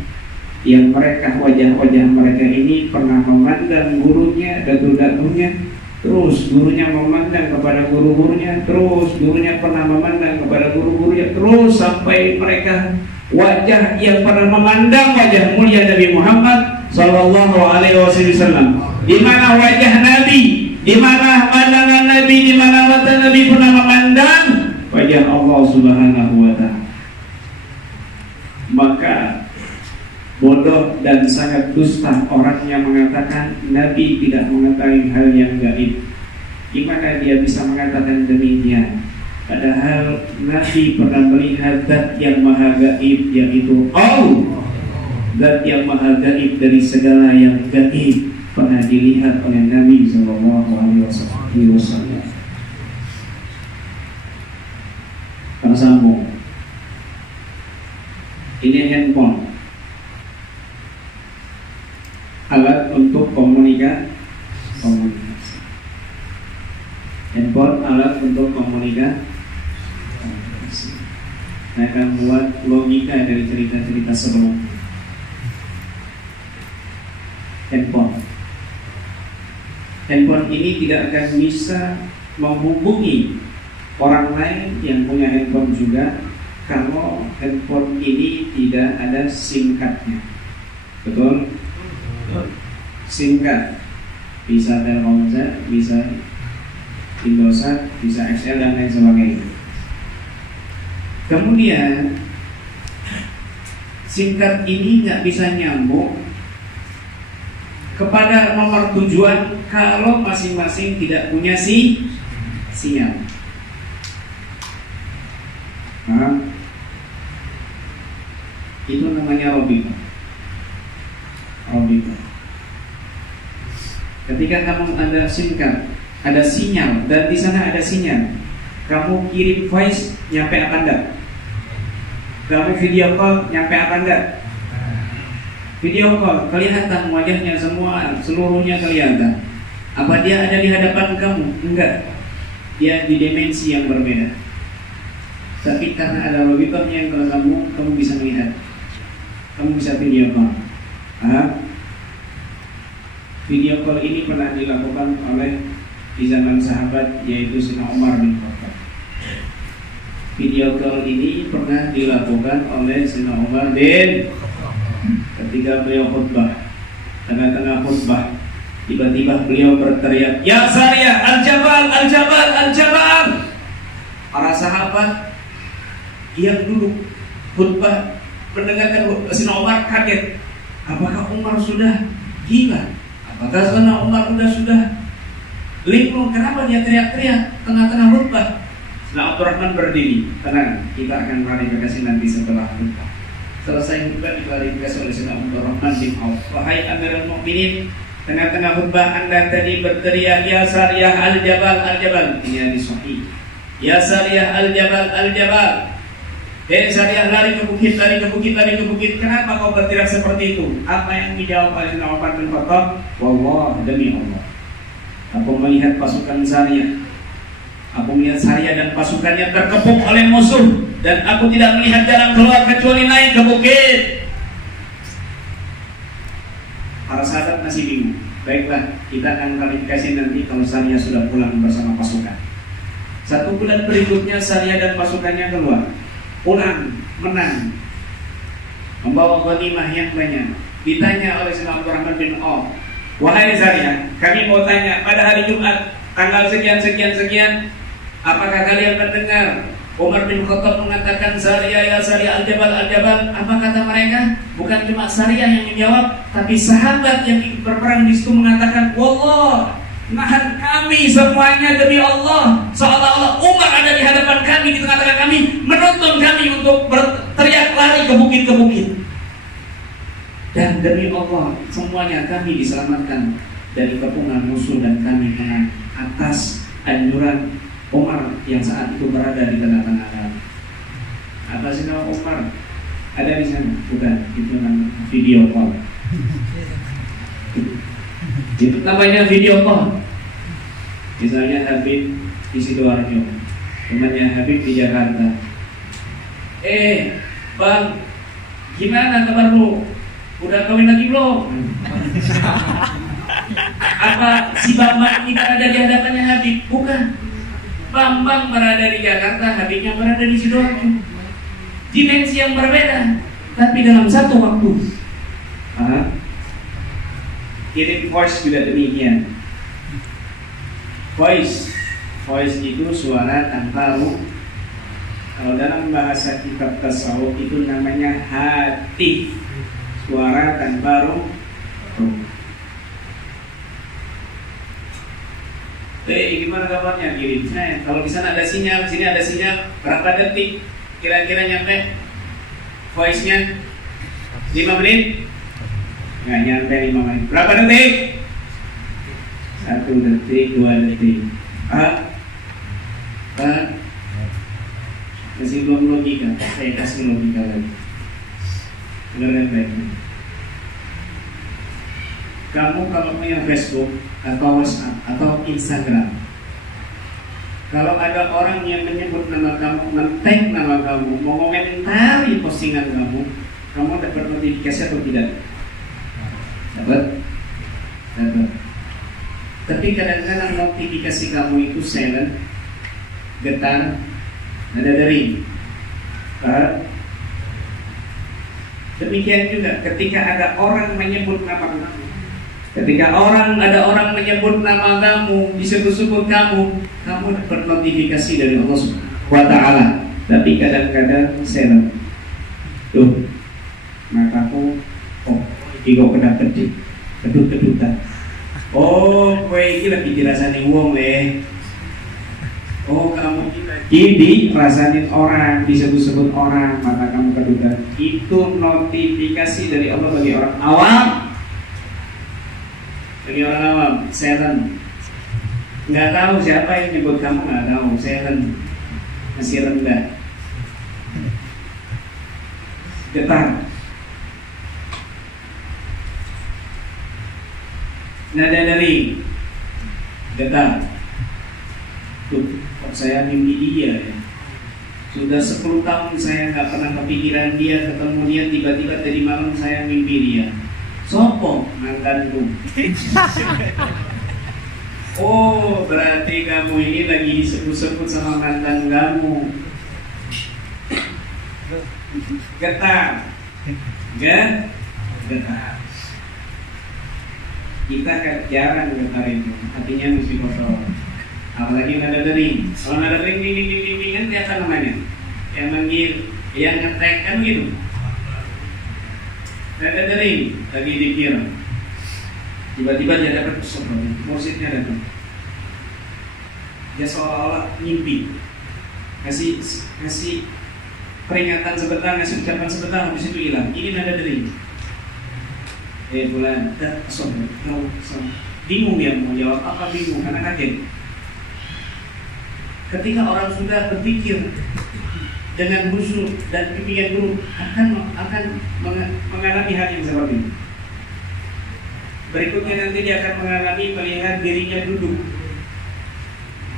yang mereka wajah-wajah mereka ini pernah memandang gurunya, datu-datunya, terus gurunya memandang kepada guru-gurunya, terus gurunya pernah memandang kepada guru-gurunya, terus sampai mereka wajah yang pernah memandang wajah mulia Nabi Muhammad Sallallahu Alaihi Wasallam. Di mana wajah Nabi, di mana pandangan Nabi, di mana mata Nabi pernah memandang wajah Allah Subhanahu Wa Taala. Maka bodoh dan sangat dusta orang yang mengatakan Nabi tidak mengetahui hal yang gaib. Gimana dia bisa mengatakan demikian? Padahal Nabi pernah melihat zat yang maha gaib, yaitu Allah. Zat yang maha gaib dari segala yang gaib pernah dilihat oleh Nabi Sallallahu Alaihi Wasallam. Tersambung. Ini handphone, alat untuk komunikasi. Handphone alat untuk komunikasi. Saya akan buat logika dari cerita-cerita sebelumnya. Handphone ini tidak akan bisa menghubungi orang lain yang punya handphone juga kalau handphone ini tidak ada SIM cardnya. Betul? SIM card bisa Telkomsel, bisa Indosat, bisa XL dan lain sebagainya. Kemudian SIM card ini nggak bisa nyambung kepada nomor tujuan kalau masing-masing tidak punya sinyal. Paham? Itu namanya robika. Ketika kamu ada SIM card, ada sinyal, dan di sana ada sinyal, kamu kirim voice, nyampe apa enggak? Kamu video call, nyampe apa enggak? Video call, kelihatan wajahnya semua, seluruhnya kelihatan. Apa dia ada di hadapan kamu? Enggak. Dia di dimensi yang berbeda. Tapi karena ada robika yang tersambung, kamu bisa melihat, kamu bisa video call. Video call ini pernah dilakukan oleh di zaman sahabat, yaitu Sayyidina Umar bin Khattab. Video call ini pernah dilakukan oleh Sayyidina Umar bin ketika beliau khutbah. Tengah-tengah khutbah, tiba-tiba beliau berteriak, "Ya Sariyah, al-Jabal, al-Jabal, al-Jabal." Para sahabat yang duduk khutbah mendengarkan Sayyidina Umar kaget. Apakah Umar sudah gila? Apakah Sayyidina Umar sudah linglung? Kenapa dia teriak-teriak tengah-tengah khutbah? Sayyidina Abdurrahman berdiri. Tenang, kita akan klarifikasi nanti setelah khutbah. Selesai khutbah diklarifikasi oleh Sayyidina Abdurrahman bin Auf. Wahai Amirul Mukminin, tengah-tengah khutbah Anda tadi berteriak, "Ya Sariyah al-Jabal, al-Jabal." Ini hadis sahih. "Ya Sariyah al-Jabal, al-Jabal." Sariyah lari ke bukit, lari ke bukit, lari ke bukit. Kenapa kau berteriak seperti itu? Apa yang dijawab oleh Sayyidina Umar bin Khattab? Wallah, demi Allah, aku melihat pasukan Sariyah. Aku melihat Sariyah dan pasukannya terkepung oleh musuh, dan aku tidak melihat jalan keluar kecuali naik ke bukit. Para sahabat masih bingung. Baiklah, kita akan klarifikasi nanti kalau Sariyah sudah pulang bersama pasukan. 1 bulan berikutnya Sariyah dan pasukannya keluar, pulang menang, membawa ghanimah yang banyak. Ditanya oleh Sayyidina Abdurrahman bin Auf, "Wahai Sariyah, kami mau tanya, pada hari Jumat tanggal sekian, apakah kalian mendengar Umar bin Khattab mengatakan Sariyah, ya Sariyah al-Jabal, al-Jabal?" Apa kata mereka? Bukan cuma Sariyah yang menjawab, tapi sahabat yang ikut berperang di situ mengatakan, "Wallah, nahan kami semuanya demi Allah. Seolah-olah Umar ada di hadapan kami, di tengah-tengah kami, menuntun kami untuk berteriak lari ke bukit-bukit. Dan demi Allah, semuanya kami diselamatkan dari kepungan musuh, dan kami menang atas anjuran Umar yang saat itu berada di tengah-tengah kami. Atas nama Umar ada di sana, bukan? Itu namanya video call. Itu namanya video call. Misalnya Habib di Sidoarjo, temannya Habib di Jakarta. Bang, gimana kabar lu? Udah kawin lagi belum? Apa si Bambang ini berada di hadapannya Habib? Bukan. Bambang berada di Jakarta, Habibnya berada di Sidoarjo. Dimensi yang berbeda, tapi dalam satu waktu. Kirim voice juga demikian. Voice itu suara tanpa ruh. Kalau dalam bahasa kitab tasawuf itu namanya hati, suara tanpa ruh. Gimana kabarnya? Kirim. Kalau di sana ada sinyal, sini ada sinyal. Berapa detik kira-kira nyampe voice-nya? 5 menit? Nggak nyampe 5 menit. Berapa detik? 1 detik, 2 detik. Masih belum logika. Saya kasih logika lagi. Dengarkan baik-baik. Kamu kalau punya Facebook atau WhatsApp atau Instagram, kalau ada orang yang menyebut nama kamu, men-tag nama kamu, mau komentari postingan kamu dapat notifikasi atau tidak? Dapat. Tapi kadang-kadang notifikasi kamu itu silent, getar, nada dering. Demikian juga ketika ada orang menyebut nama kamu, ketika ada orang menyebut nama kamu, disebut-sebut kamu dapat notifikasi dari Allah Subhanahu wa Ta'ala. Tapi kadang-kadang silent. Tuh, mataku, kok kedap-kedip, kedut-kedutan. Kowe iki lagi dirasani wong le. Kamu ini dirasain orang, disebut-sebut orang, mata kamu kedutan. Itu notifikasi dari Allah bagi orang awam. Bagi orang awam, silent. Nggak tahu siapa yang nyebut kamu, nggak tahu, silent, masih rendah, getar, nada dering, getar. Tuh, kok saya mimpi dia ya? Sudah 10 tahun saya nggak pernah kepikiran dia, ketemu dia, tiba-tiba tadi malam saya mimpi dia. Sopo mantanku. Berarti kamu ini lagi disebut-sebut sama mantan kamu. Getar. Getar. Kita kan jarang getar itu, hatinya mesti kotor. Apalagi nada dering. Kalau nada dering ding kan dia apa namanya? Yang manggil, yang ngetek kan gitu. Nada dering lagi dikir. Tiba-tiba dia dapat pesan, mursidnya datang. Dia seolah-olah mimpi, kasih peringatan sebentar, ngasih ucapan sebentar, habis itu hilang. Ini nada dering. Bulan, bingung ya mau jawab apa, bingung karena kaget. Ketika orang sudah berpikir dengan khusyuk dan pikiran buruk, akan mengalami hal yang seperti ini. Berikutnya nanti dia akan mengalami melihat dirinya duduk.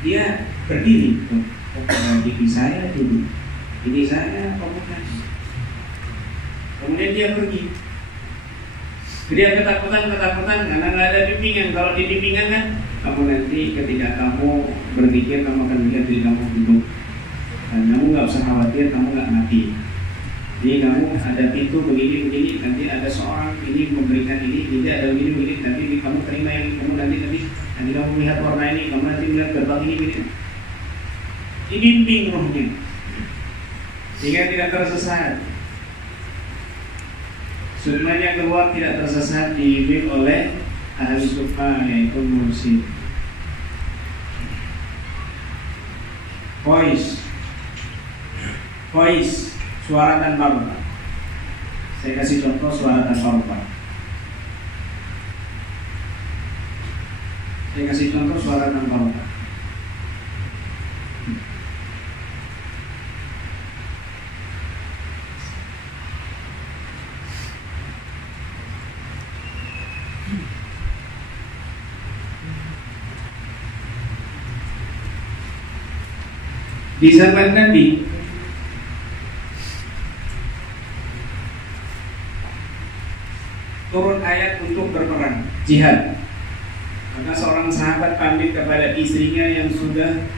Dia berdiri, gigi saya duduk, ini saya komunikasi. Kemudian dia pergi. Dia ketakutan karena nggak ada bimbingan. Kalau di bimbingan kan, kamu nanti ketika kamu berpikir, kamu akan melihat diri kamu duduk. Dan kamu nggak usah khawatir, kamu nggak mati. Jadi kamu ada pintu begini, nanti ada seorang ini memberikan ini, ada begini, nanti kamu terima yang kamu nanti kamu melihat warna ini, kamu nanti melihat gerbang ini. Dibimbing rohnya, sehingga tidak tersesat. Sunnah yang keluar tidak tersesat, dibimbing oleh ahli sunnah yaitu mursyid. voice, suara tanpa rupa. Saya kasih contoh suara tanpa rupa. Di zaman Nabi turun ayat untuk berperang, jihad. Maka seorang sahabat pamit kepada istrinya yang sudah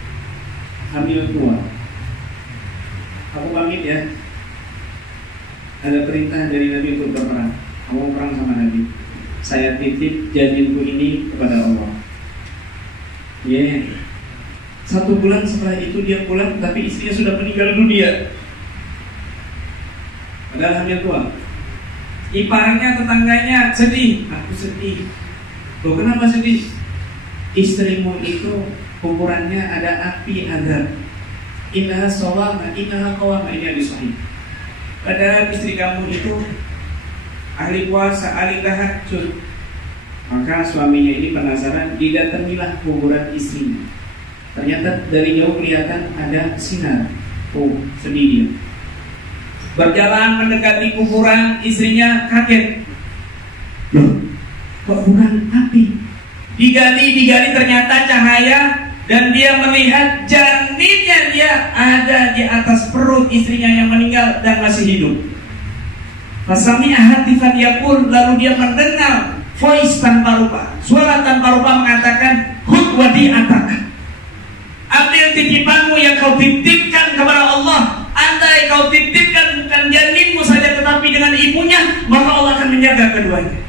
hamil tua. Aku pamit ya, ada perintah dari Nabi untuk berperang. Aku perang sama Nabi. Saya titip janjiku ini kepada Allah. Yeah. 1 bulan setelah itu dia pulang, tapi istrinya sudah meninggal dunia. Padahal hamil tua. Iparnya, tetangganya sedih. Aku sedih. Loh, kenapa sedih? Istrimu itu kuburannya ada api azab. Innaha sawama, innaha qawama. Ini hadis sahih. Padahal istri kamu itu ahli puasa, ahli tahajud. Maka suaminya ini penasaran, didatangilah kuburan istrinya. Ternyata dari jauh kelihatan ada sinar. Oh, sedih dia. Berjalan mendekati kuburan, istrinya kaget. Loh, kuburan api. Digali ternyata cahaya, dan dia melihat janinnya dia ada di atas perut istrinya yang meninggal dan masih hidup. Fasami'a hatifan yaqul, lalu dia mendengar voice tanpa rupa, suara tanpa rupa mengatakan, khudh wadi'atak. Ambil titipanmu yang kau titipkan kepada Allah. Andai kau titipkan bukan janinmu saja tetapi dengan ibunya, maka Allah akan menjaga keduanya.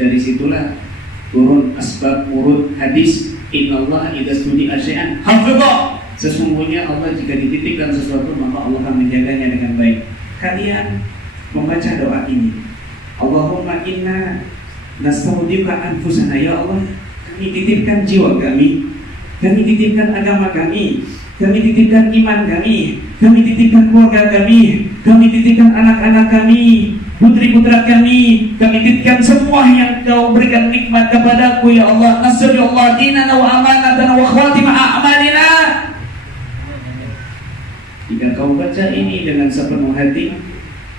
Dari situlah turun asbab murud hadis, innallaha idza studi'a syai'an hafidha. Sesungguhnya Allah jika dititipkan sesuatu maka Allah akan menjaganya dengan baik. Kalian membaca doa ini, Allahumma inna nastaudika anfusana, ya Allah, kami titipkan jiwa kami, kami titipkan agama kami titipkan iman kami titipkan keluarga kami titipkan anak-anak kami, putri-putra kami titipkan semua yang kau berikan nikmat kepadaku, ya Allah. Nasri Allah dinana wa amanatana wa khawatima a'malina. Jika kau baca ini dengan sepenuh hati,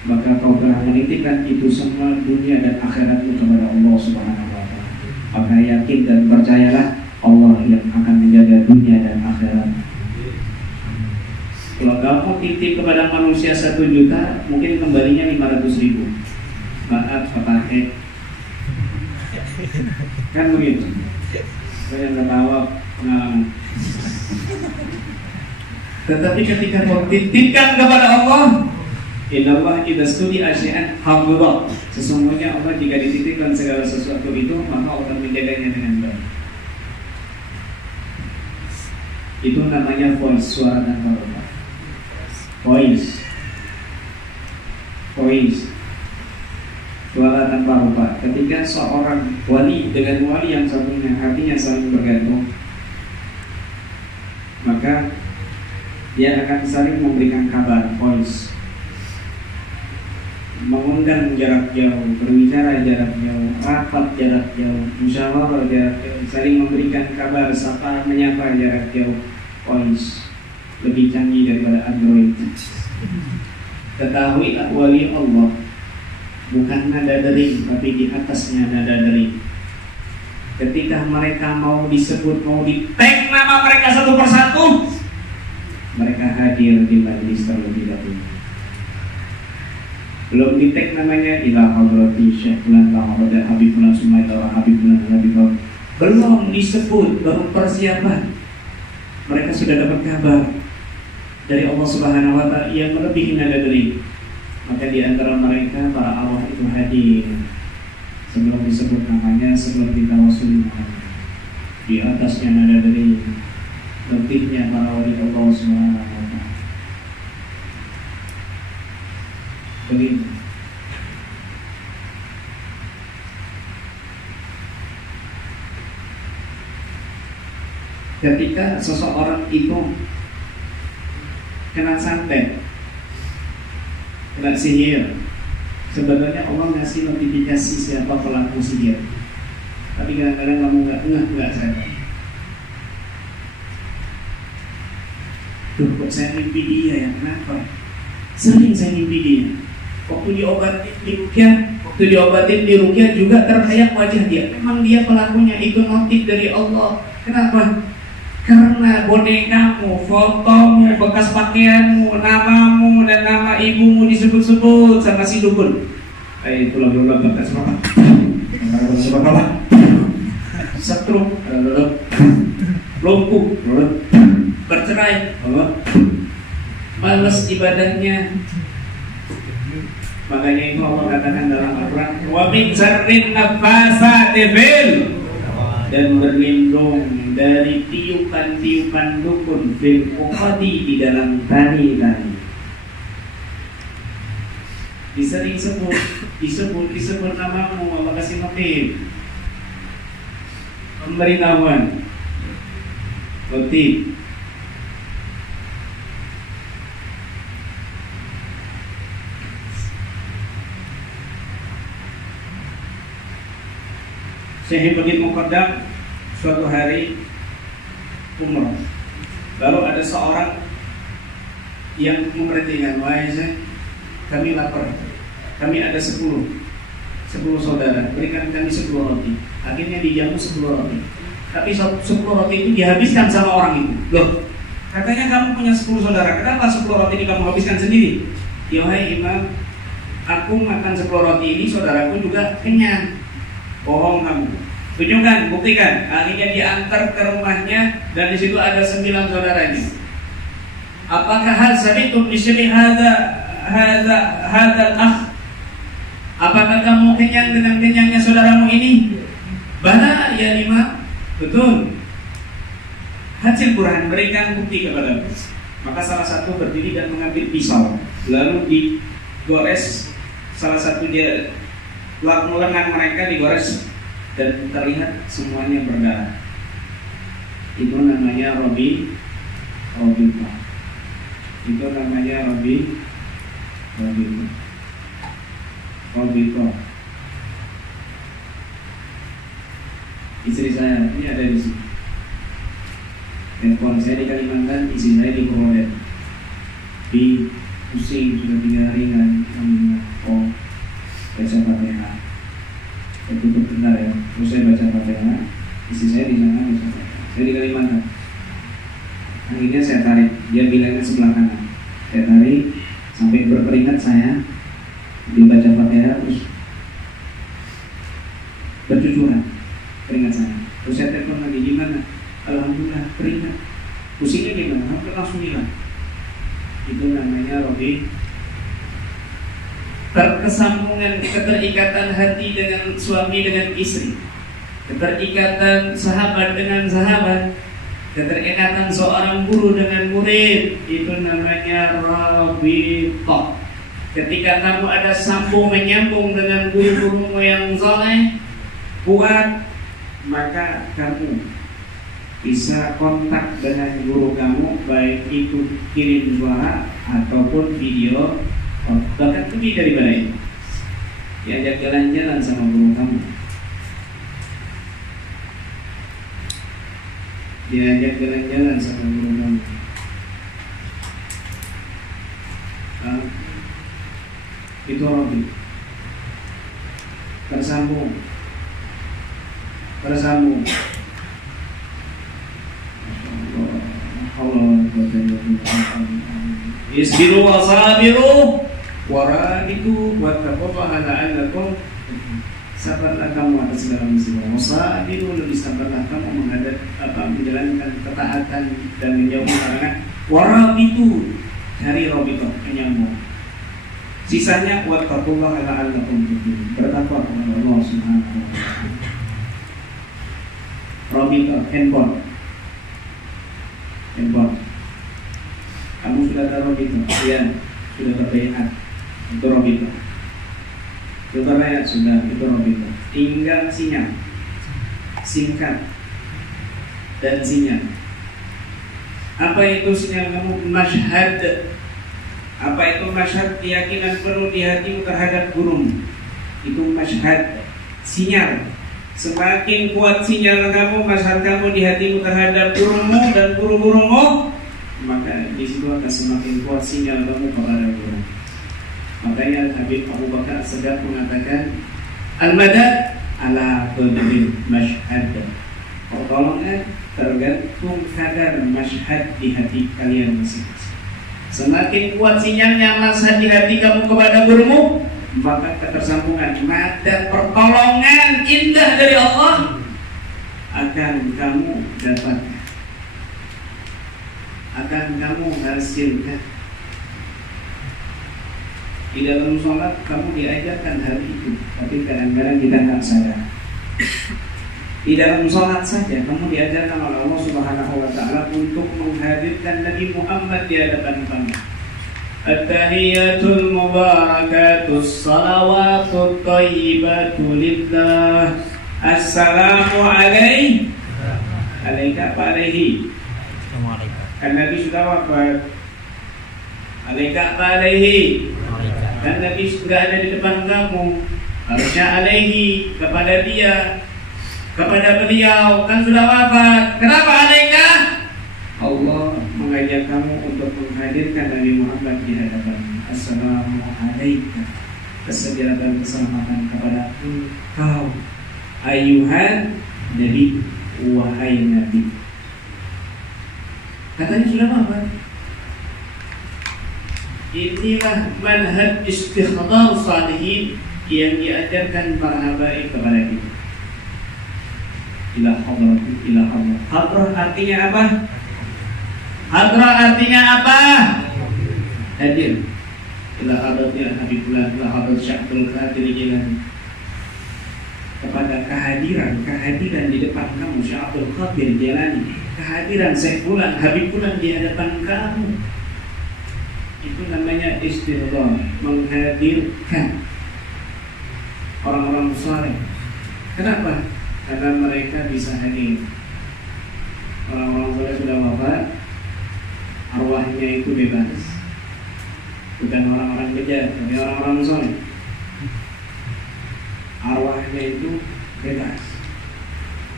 maka kau telah menitipkan itu semua dunia dan akhiratmu kepada Allah Subhanahu wa ta'ala. Maka yakin dan percayalah Allah yang akan menjaga dunia dan akhirat. Kalau kamu titip kepada manusia 1 juta, mungkin kembalinya 500.000. Maaf, pakai. Kan begitu. Saya nggak tahu pengalaman. Tetapi ketika kau titipkan kepada Allah, innallaha idza studi'a syai'an hafidha. Sesungguhnya Allah jika dititipkan segala sesuatu itu, maka Allah akan menjaganya dengan baik. Itu namanya voice, suara tanpa rupa. Voice, suara tanpa rupa. Ketika seorang wali dengan wali yang satunya hatinya saling bergantung, maka dia akan saling memberikan kabar. Voice, mengundang jarak jauh, berbicara jarak jauh, rapat jarak jauh, musyawarah jarak jauh, saling memberikan kabar, sapa menyapa jarak jauh. Voice lebih canggih daripada Android. Ketahui wali Allah bukan nada dering, tapi di atasnya nada dering. Ketika mereka mau disebut, mau di-tag nama mereka satu persatu, mereka hadir di majlis terlebih dahulu. Belum di-tag namanya ila hadrati Syekh Fulan la hadrati Habib Fulan Sumaila Habib Fulan Habib Fulan. Belum disebut, baru persiapan. Mereka sudah dapat kabar dari Allah Subhanahu wa ta'ala yang melebihi nada dering. Maka di antara mereka para arwah itu hadir sebelum disebut namanya, sebelum ditawassul namanya. Di atasnya nada dering, lebihnya para wali Allah Subhanahu wa ta'ala. Begitu. ketika seseorang itu kena santet, kena sihir, sebenarnya Allah ngasih notifikasi siapa pelaku sihir, tapi kadang-kadang kamu nggak sadar. Duh, kok saya mimpi dia ya? Kenapa? Sering saya mimpi dia. Waktu diobatin di ruqyah juga terbayang wajah dia. Memang dia pelakunya, itu notif dari Allah. Kenapa? Karena bonekamu, fotomu, bekas pakaianmu, namamu dan nama ibumu disebut-sebut sama si dukun. Itu lagu-lagu bekas apa? Apa? Setruk, lumpuh, bercerai, malas ibadahnya. Makanya itu Allah katakan dalam Al-Quran, wa min syarrin nafasati fil, dan berlindung dari tiupan-tiupan dukun fil uqadi, di dalam tali-tali. Disering disebut namamu, Allah kasih notif, pemberitahuan, notif. Syekh Ibrahim Muqaddam suatu hari umrah, lalu ada seorang yang memerintahkan, wahai Syekh, kami lapar, kami ada 10 saudara, berikan kami 10 roti. Akhirnya dijamu 10 roti, tapi 10 roti itu dihabiskan sama orang itu. Loh, katanya kamu punya 10 saudara, kenapa 10 roti ini kamu habiskan sendiri? Ya wahai imam, aku makan 10 roti ini, saudaraku juga kenyang. Bohong kamu, tunjukkan, buktikan. Akhirnya diantar ke rumahnya, dan di situ ada 9 saudaranya. Apakah hal sabitum disini hadal akh? Apakah kamu kenyang dengan kenyangnya saudaramu ini? Bala ya imam, betul. Hasil Quran, berikan bukti kepada aku. Maka salah satu berdiri dan mengambil pisau, lalu digores salah satu dia, lengan mereka digores dan terlihat semuanya berdarah. Itu namanya Robita. Itu namanya Robita. Istri saya ini ada di sini. Handphone saya di Kalimantan, istri saya di Purworejo. Di pusing sudah 3 hari nggak baca Fatihah. Itu benar ya. Terus saya baca Fatihah, istri saya di sana baca Fatihah. Saya di Kalimantan. Akhirnya saya tarik, dia bilangnya sebelah kanan. Saya tarik sampai berkeringat saya, dibaca Fatihah terus bercucuran keringat saya. Terus saya telepon lagi, gimana? Alhamdulillah keringat. Pusingnya gimana? Hampir langsung hilang. Itu namanya Robi. Ketersambungan, keterikatan hati dengan suami dengan istri, keterikatan sahabat dengan sahabat, keterikatan seorang guru dengan murid, itu namanya rabithah. Ketika kamu ada sambung menyambung dengan guru-gurumu yang saleh, kuat, maka kamu bisa kontak dengan guru kamu, baik itu kirim suara ataupun video, bahkan lebih daripada itu, diajak jalan-jalan sama guru kamu, diajak jalan-jalan sama guru kamu. Itu Robi. Tersambung. Isbiru wa sabiru warabitu wattaqullaha la'allakum, sabarlah kamu atas segala musibah. Wasabiru, lebih sabarlah kamu menjalankan ketaatan dan menjauhi larangan. Warabitu, cari rabithah, menyambung. Sisanya wattaqullaha la'allakum tuflihun, bertakwa kepada Allah Subhanahu wa taala. Rabithah, handphone. Kamu sudah tahu Rabithah? Iya, sudah berbaiat. Itu Rabithah. Sudah berbaiat, sudah, itu Rabithah. Tinggal sinyal, singkat dan sinyal. Apa itu sinyal kamu? Masyhad. Apa itu masyhad? Keyakinan penuh di hatimu terhadap gurumu. Itu masyhad, sinyal. Semakin kuat sinyal kamu, masyhad kamu di hatimu terhadap gurumu dan guru-gurumu, maka di situ akan semakin kuat sinyal kamu kepada guru. Makanya Habib Abu Bakar As-Siddiq mengatakan, al-madad ala qadri masyhad. Pertolongan tergantung kadar masyhad di hati kalian masing-masing. Semakin kuat sinyalnya masyhad di hati kamu kepada gurumu, maka ketersambungan dan pertolongan indah dari Allah akan kamu dapatkan, akan kamu hasilkan. Di dalam sholat kamu diajarkan hal itu, tapi kadang-kadang kita nggak sadar. Di dalam sholat saja kamu diajarkan oleh Allah Subhanahu wa Ta'ala untuk menghadirkan Nabi Muhammad di hadapan kamu. At-tahiyatul mubarakatus salawatut thayyibatu lillah. Assalamu alaika wa alaihi. Kan Nabi sudah wafat. Alaika wa alaihi. Dan Nabi sudah ada di depan kamu. Harusnya alaihi, kepada dia, kepada beliau, kan sudah wafat. Kenapa alaika? Allah mengajak kamu untuk menghadirkan Nabi Muhammad di hadapan. Assalamu alaika, kesejahteraan keselamatan kepada engkau, ayuhan Nabi, wahai Nabi. Katanya sudah wafat. Inilah manhaj istikhdar salihin yang diajarkan para habaib kepada kita. Ila hadrah, ila hadrah. Hadrah artinya apa? Hadrah artinya apa? Hadir. Ila hadrah ya Habibullah, ila hadrah Syaikhul Qadir Jilani. Kepada kehadiran di depan kamu Syaikhul Qadir Jilani, kehadiran Syekhullah, Habibullah di hadapan kamu. Itu namanya istighdar, menghadirkan orang-orang saleh. Kenapa? Karena mereka bisa hadir. Orang-orang saleh sudah wafat, arwahnya itu bebas. Bukan orang-orang bejat, tapi orang-orang saleh. Arwahnya itu bebas.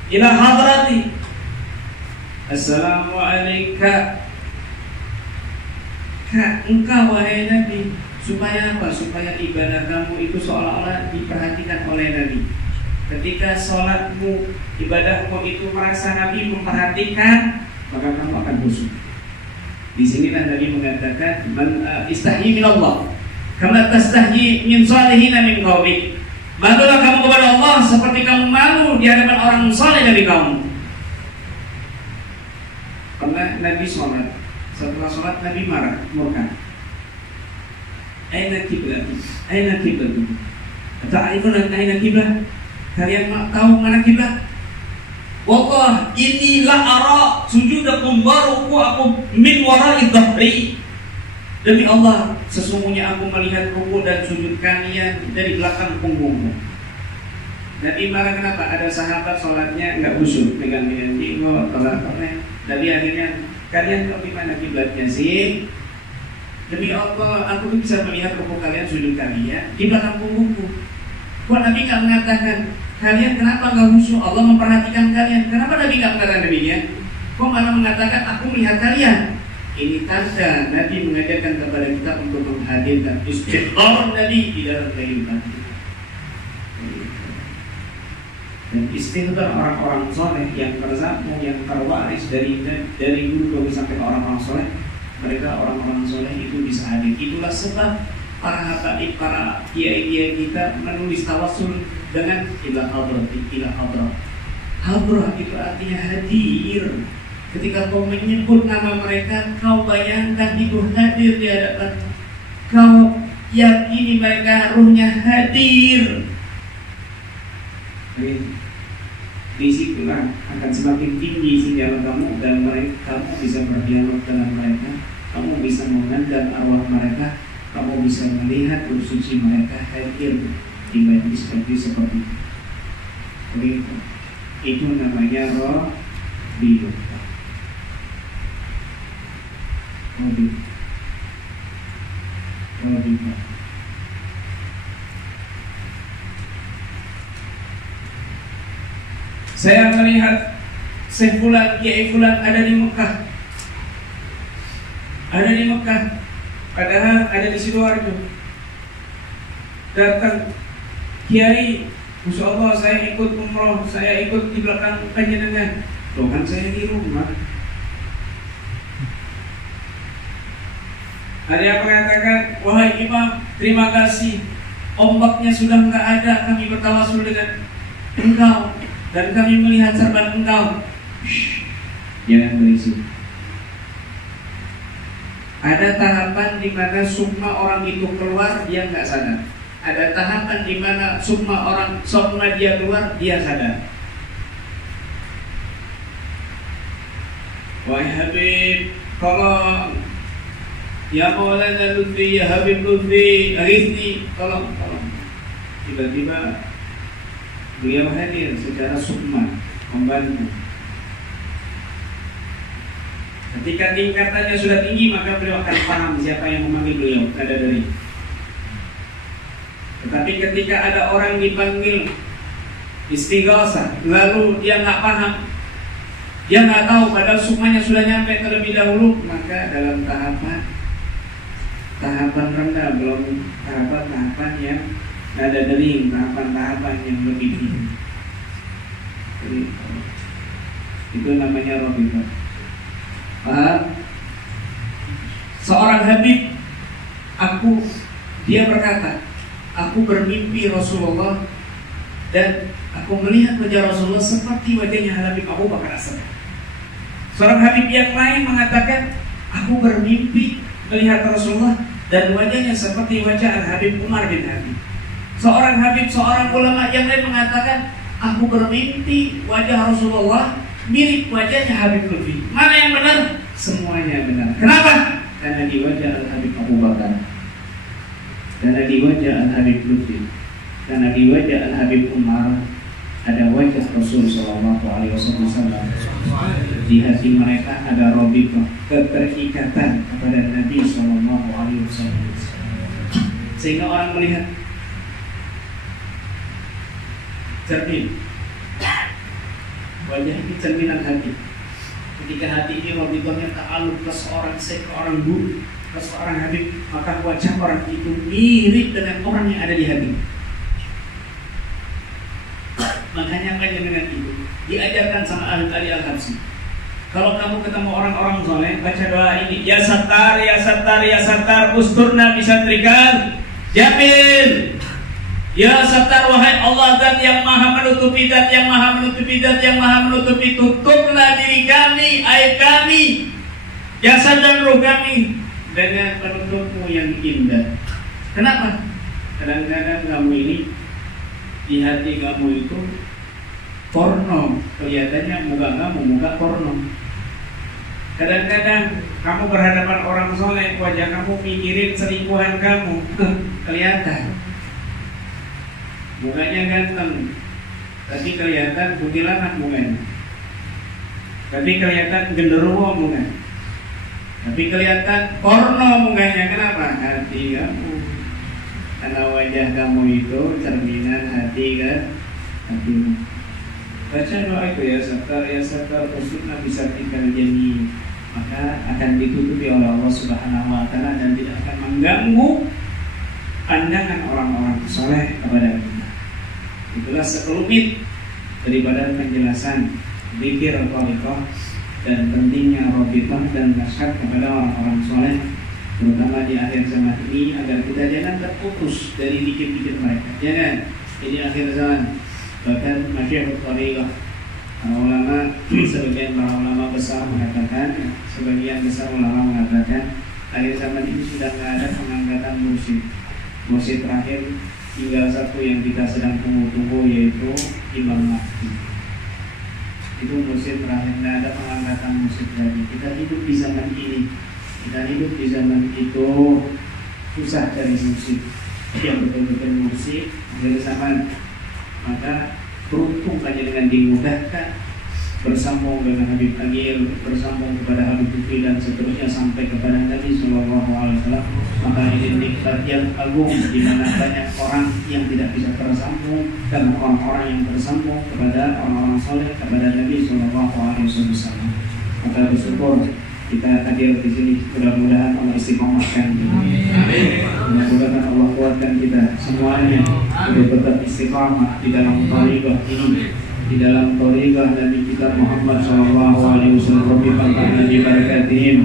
Ila hadrati. Assalamu alaika. Engkau wahai Nabi. Supaya apa? Supaya ibadah kamu itu seolah-olah diperhatikan oleh Nabi. Ketika sholatmu, ibadahmu itu merasa Nabi memperhatikan, maka kamu akan khusyuk. Disinilah Nabi mengatakan, istahyi min Allah, kama tastahyi min salihin min qaumik. Malulah kamu kepada Allah seperti kamu malu di hadapan orang saleh dari kamu. Pernah Nabi sholat. Setelah sholat Nabi marah, murka. Aina kiblat? Aina kiblat? Ta'rifuna aina kiblat? Kalian tahu mana kiblat? Wallah, inni la ara sujudakum wa ruku'akum min wara'i dhahri. Demi Allah, sesungguhnya aku melihat ruku dan sujud kalian dari belakang punggungmu. Nabi marah kenapa? Ada sahabat sholatnya enggak khusyuk, pegang-pegang jenggot, tolak-tolak. Nabi akhirnya, kalian tahu di mana kiblatnya sih? Demi Allah, aku bisa melihat ruku kalian, sujud kalian di belakang punggungku. Kok Nabi nggak mengatakan kalian kenapa nggak khusyuk? Allah memperhatikan kalian. Kenapa Nabi nggak mengatakan demikian? Kok malah mengatakan aku melihat kalian? Ini tanda Nabi mengajarkan kepada kita untuk menghadirkan istighdar Nabi di dalam kehidupan kita. Dan istighdar orang-orang soleh yang tersambung, yang terwaris dari dulu sampai orang-orang soleh, mereka orang-orang soleh itu bisa hadir. Itulah sebab para habaib, para kiai-kiai kita menulis tawassul dengan ila hadrah, ila hadrah. Hadrah itu artinya hadir. Ketika kau menyebut nama mereka, kau bayangkan itu hadir di hadapan kau, yakini mereka ruhnya hadir. Disitulah akan semakin tinggi sinyal kamu dan kamu bisa berdialog dengan mereka, kamu bisa mengandang arwah mereka, kamu bisa melihat ruh suci mereka hadir di majlis seperti itu. Itu namanya roh biru. Robita. Saya melihat Syekh Fulan, Kiai Fulan ada di Mekah. Ada di Mekah, padahal ada di Sidoarjo. Datang Kiai, Masya Allah saya ikut umroh, saya ikut di belakang panjenengan. Loh kan saya di rumah. Ada yang mengatakan, wahai imam, terima kasih, ombaknya sudah enggak ada, kami bertawasul dengan engkau dan kami melihat serban engkau. Shh, jangan berisik. Ada tahapan di mana sukma orang itu keluar, dia enggak sadar. Ada tahapan di mana sukma dia keluar, dia sadar. Wahai Habib, tolong. Ya Maulana Lutfi, ya Habib Lutfi, aghithni, tolong. Tiba-tiba beliau hadir secara sukma, membantu. Ketika tingkatannya sudah tinggi, maka beliau akan paham siapa yang memanggil beliau, ada dari. Tetapi ketika ada orang dipanggil istighosah, lalu dia nggak paham, dia nggak tahu, padahal sukmanya sudah nyampe terlebih dahulu, maka dalam tahapan rendah, belum tahapan yang ada dering, tahapan yang lebih tinggi. Jadi, itu namanya Robita. Paham? Seorang Habib, dia berkata, aku bermimpi Rasulullah dan aku melihat wajah Rasulullah seperti wajahnya Habib Abu Bakar As-Siddiq. Seorang Habib yang lain mengatakan, aku bermimpi melihat Rasulullah dan wajahnya seperti wajah Al-Habib Umar bin Habib. Seorang Habib, seorang ulama yang lain mengatakan, aku bermimpi wajah Rasulullah mirip wajahnya Habib Lutfi. Mana yang benar? Semuanya benar. Kenapa? Karena di wajah Al-Habib Abu Bakar, karena di wajah Al-Habib Lutfi, karena di wajah Al-Habib Umar ada wajah Rasul Sallallahu Alaihi Wasallam. Di hati mereka ada robita, keterikatan kepada Nabi Sallallahu Alaihi Wasallam. Sehingga orang melihat cermin, wajah ini cerminan hati. Ketika hati ini robitanya ta'aluk ke seorang syekh, ke orang guru, ke seorang habib, maka wajah orang itu mirip dengan orang yang ada di hati. Makanya dengan itu diajarkan sama Ali Al-Habsyi. Kalau kamu ketemu orang-orang soleh, baca doa ini: Ya Sattar, Ya Sattar, Ya Sattar, usturna bisatrikal jamil. Ya Sattar, wahai Allah, Zat yang maha menutupi, Zat yang maha menutupi, Zat yang maha menutupi, tutuplah diri kami, aib kami, jasad dan ruh kami dengan penutupmu yang indah. Kenapa? Kadang-kadang kamu ini di hati kamu itu porno, kelihatannya muka kamu muka porno. Kadang-kadang kamu berhadapan orang soleh, wajah kamu mikirin selingkuhan kamu, kelihatan. Mukanya ganteng, tapi kelihatan kuntilanak mukanya. Tapi kelihatan genderuwo mukanya. Tapi kelihatan porno mukanya. Kenapa? Hati kamu. Karena wajah kamu itu cerminan hati kan? Hatimu. Baca doa itu: Ya Sattar, Ya Sattar, usturna bisatrikal jamil. Maka akan ditutupi oleh Allah Subhanahu wa Ta'ala dan tidak akan mengganggu pandangan orang-orang soleh kepada kita. Itulah sekelumit daripada penjelasan zikir thariqah dan pentingnya robitah dan nasihat kepada orang-orang soleh, terutama di akhir zaman ini, agar kita jangan terputus dari zikir-zikir mereka. Jangan di akhir zaman. Bahkan masyayikh thariqah, para ulama, sebagian para ulama besar mengatakan, sebagian besar ulama mengatakan, akhir zaman ini sudah tidak ada pengangkatan mursyid. Mursyid terakhir tinggal satu yang kita sedang tunggu-tunggu, yaitu Imam Mahdi. Itu mursyid terakhir, tidak ada pengangkatan mursyid lagi. Kita hidup di zaman ini, kita hidup di zaman itu susah cari mursyid yang betul-betul mursyid akhir zaman. Maka beruntung hanya dengan dimudahkan bersambung dengan Habib Agil, bersambung kepada Habib Fikri dan seterusnya sampai kepada Nabi SAW. Maka ini nikmat yang agung di mana banyak orang yang tidak bisa tersambung dan orang-orang yang tersambung kepada orang-orang soleh kepada Nabi SAW. Maka bersyukur kita hadir di sini, mudah-mudahan Allah istiqomahkan. Mudah-mudahan Allah kuatkan kita semuanya untuk tetap istiqamah di dalam thariqah ini, di dalam thariqah Nabi kita Muhammad sallallahu alaihi wasallam. Rabbi fantahna bi barakatihim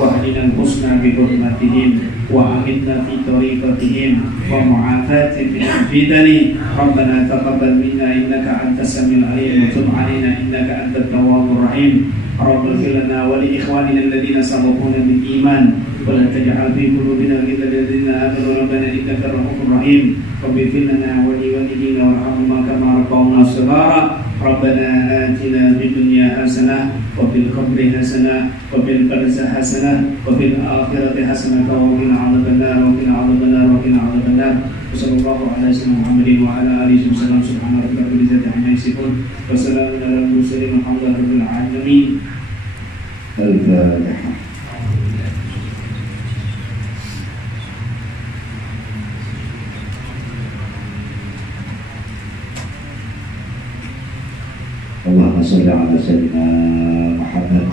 wa hadina al-husna bi hurmatihim wa amitna fi tariqatihim wa mu'afatin min al-fidani. Rabbana taqabbal minna innaka antas samiul alim wa tub alaina innaka antat tawwabur rahim. Rabbana ighfir lana wa li ikhwanina alladhina sabaquna bil iman wa la taj'al fi qulubina ghillan lil ladzina amanu rabbana innaka ra'ufur rahim. Rabbi ighfir lana wa li walidina warhamhum kama rabbawna shighara. Rabbana atina fid dunya hasanah wa fil qabri hasanah wa fil barzakh hasanah wa fil akhirati hasanah wa qina adzabannar wa qina adzabannar wa qina adzabannar. Sallallahu ala sayyidina Muhammadin wa ala alihi wasallam. Subhana rabbika rabbil izzati amma yasifun wa salamun alal mursalin walhamdulillahi rabbil alamin. Al-Fatihah. Allahumma shalli ala sayyidina Muhammad.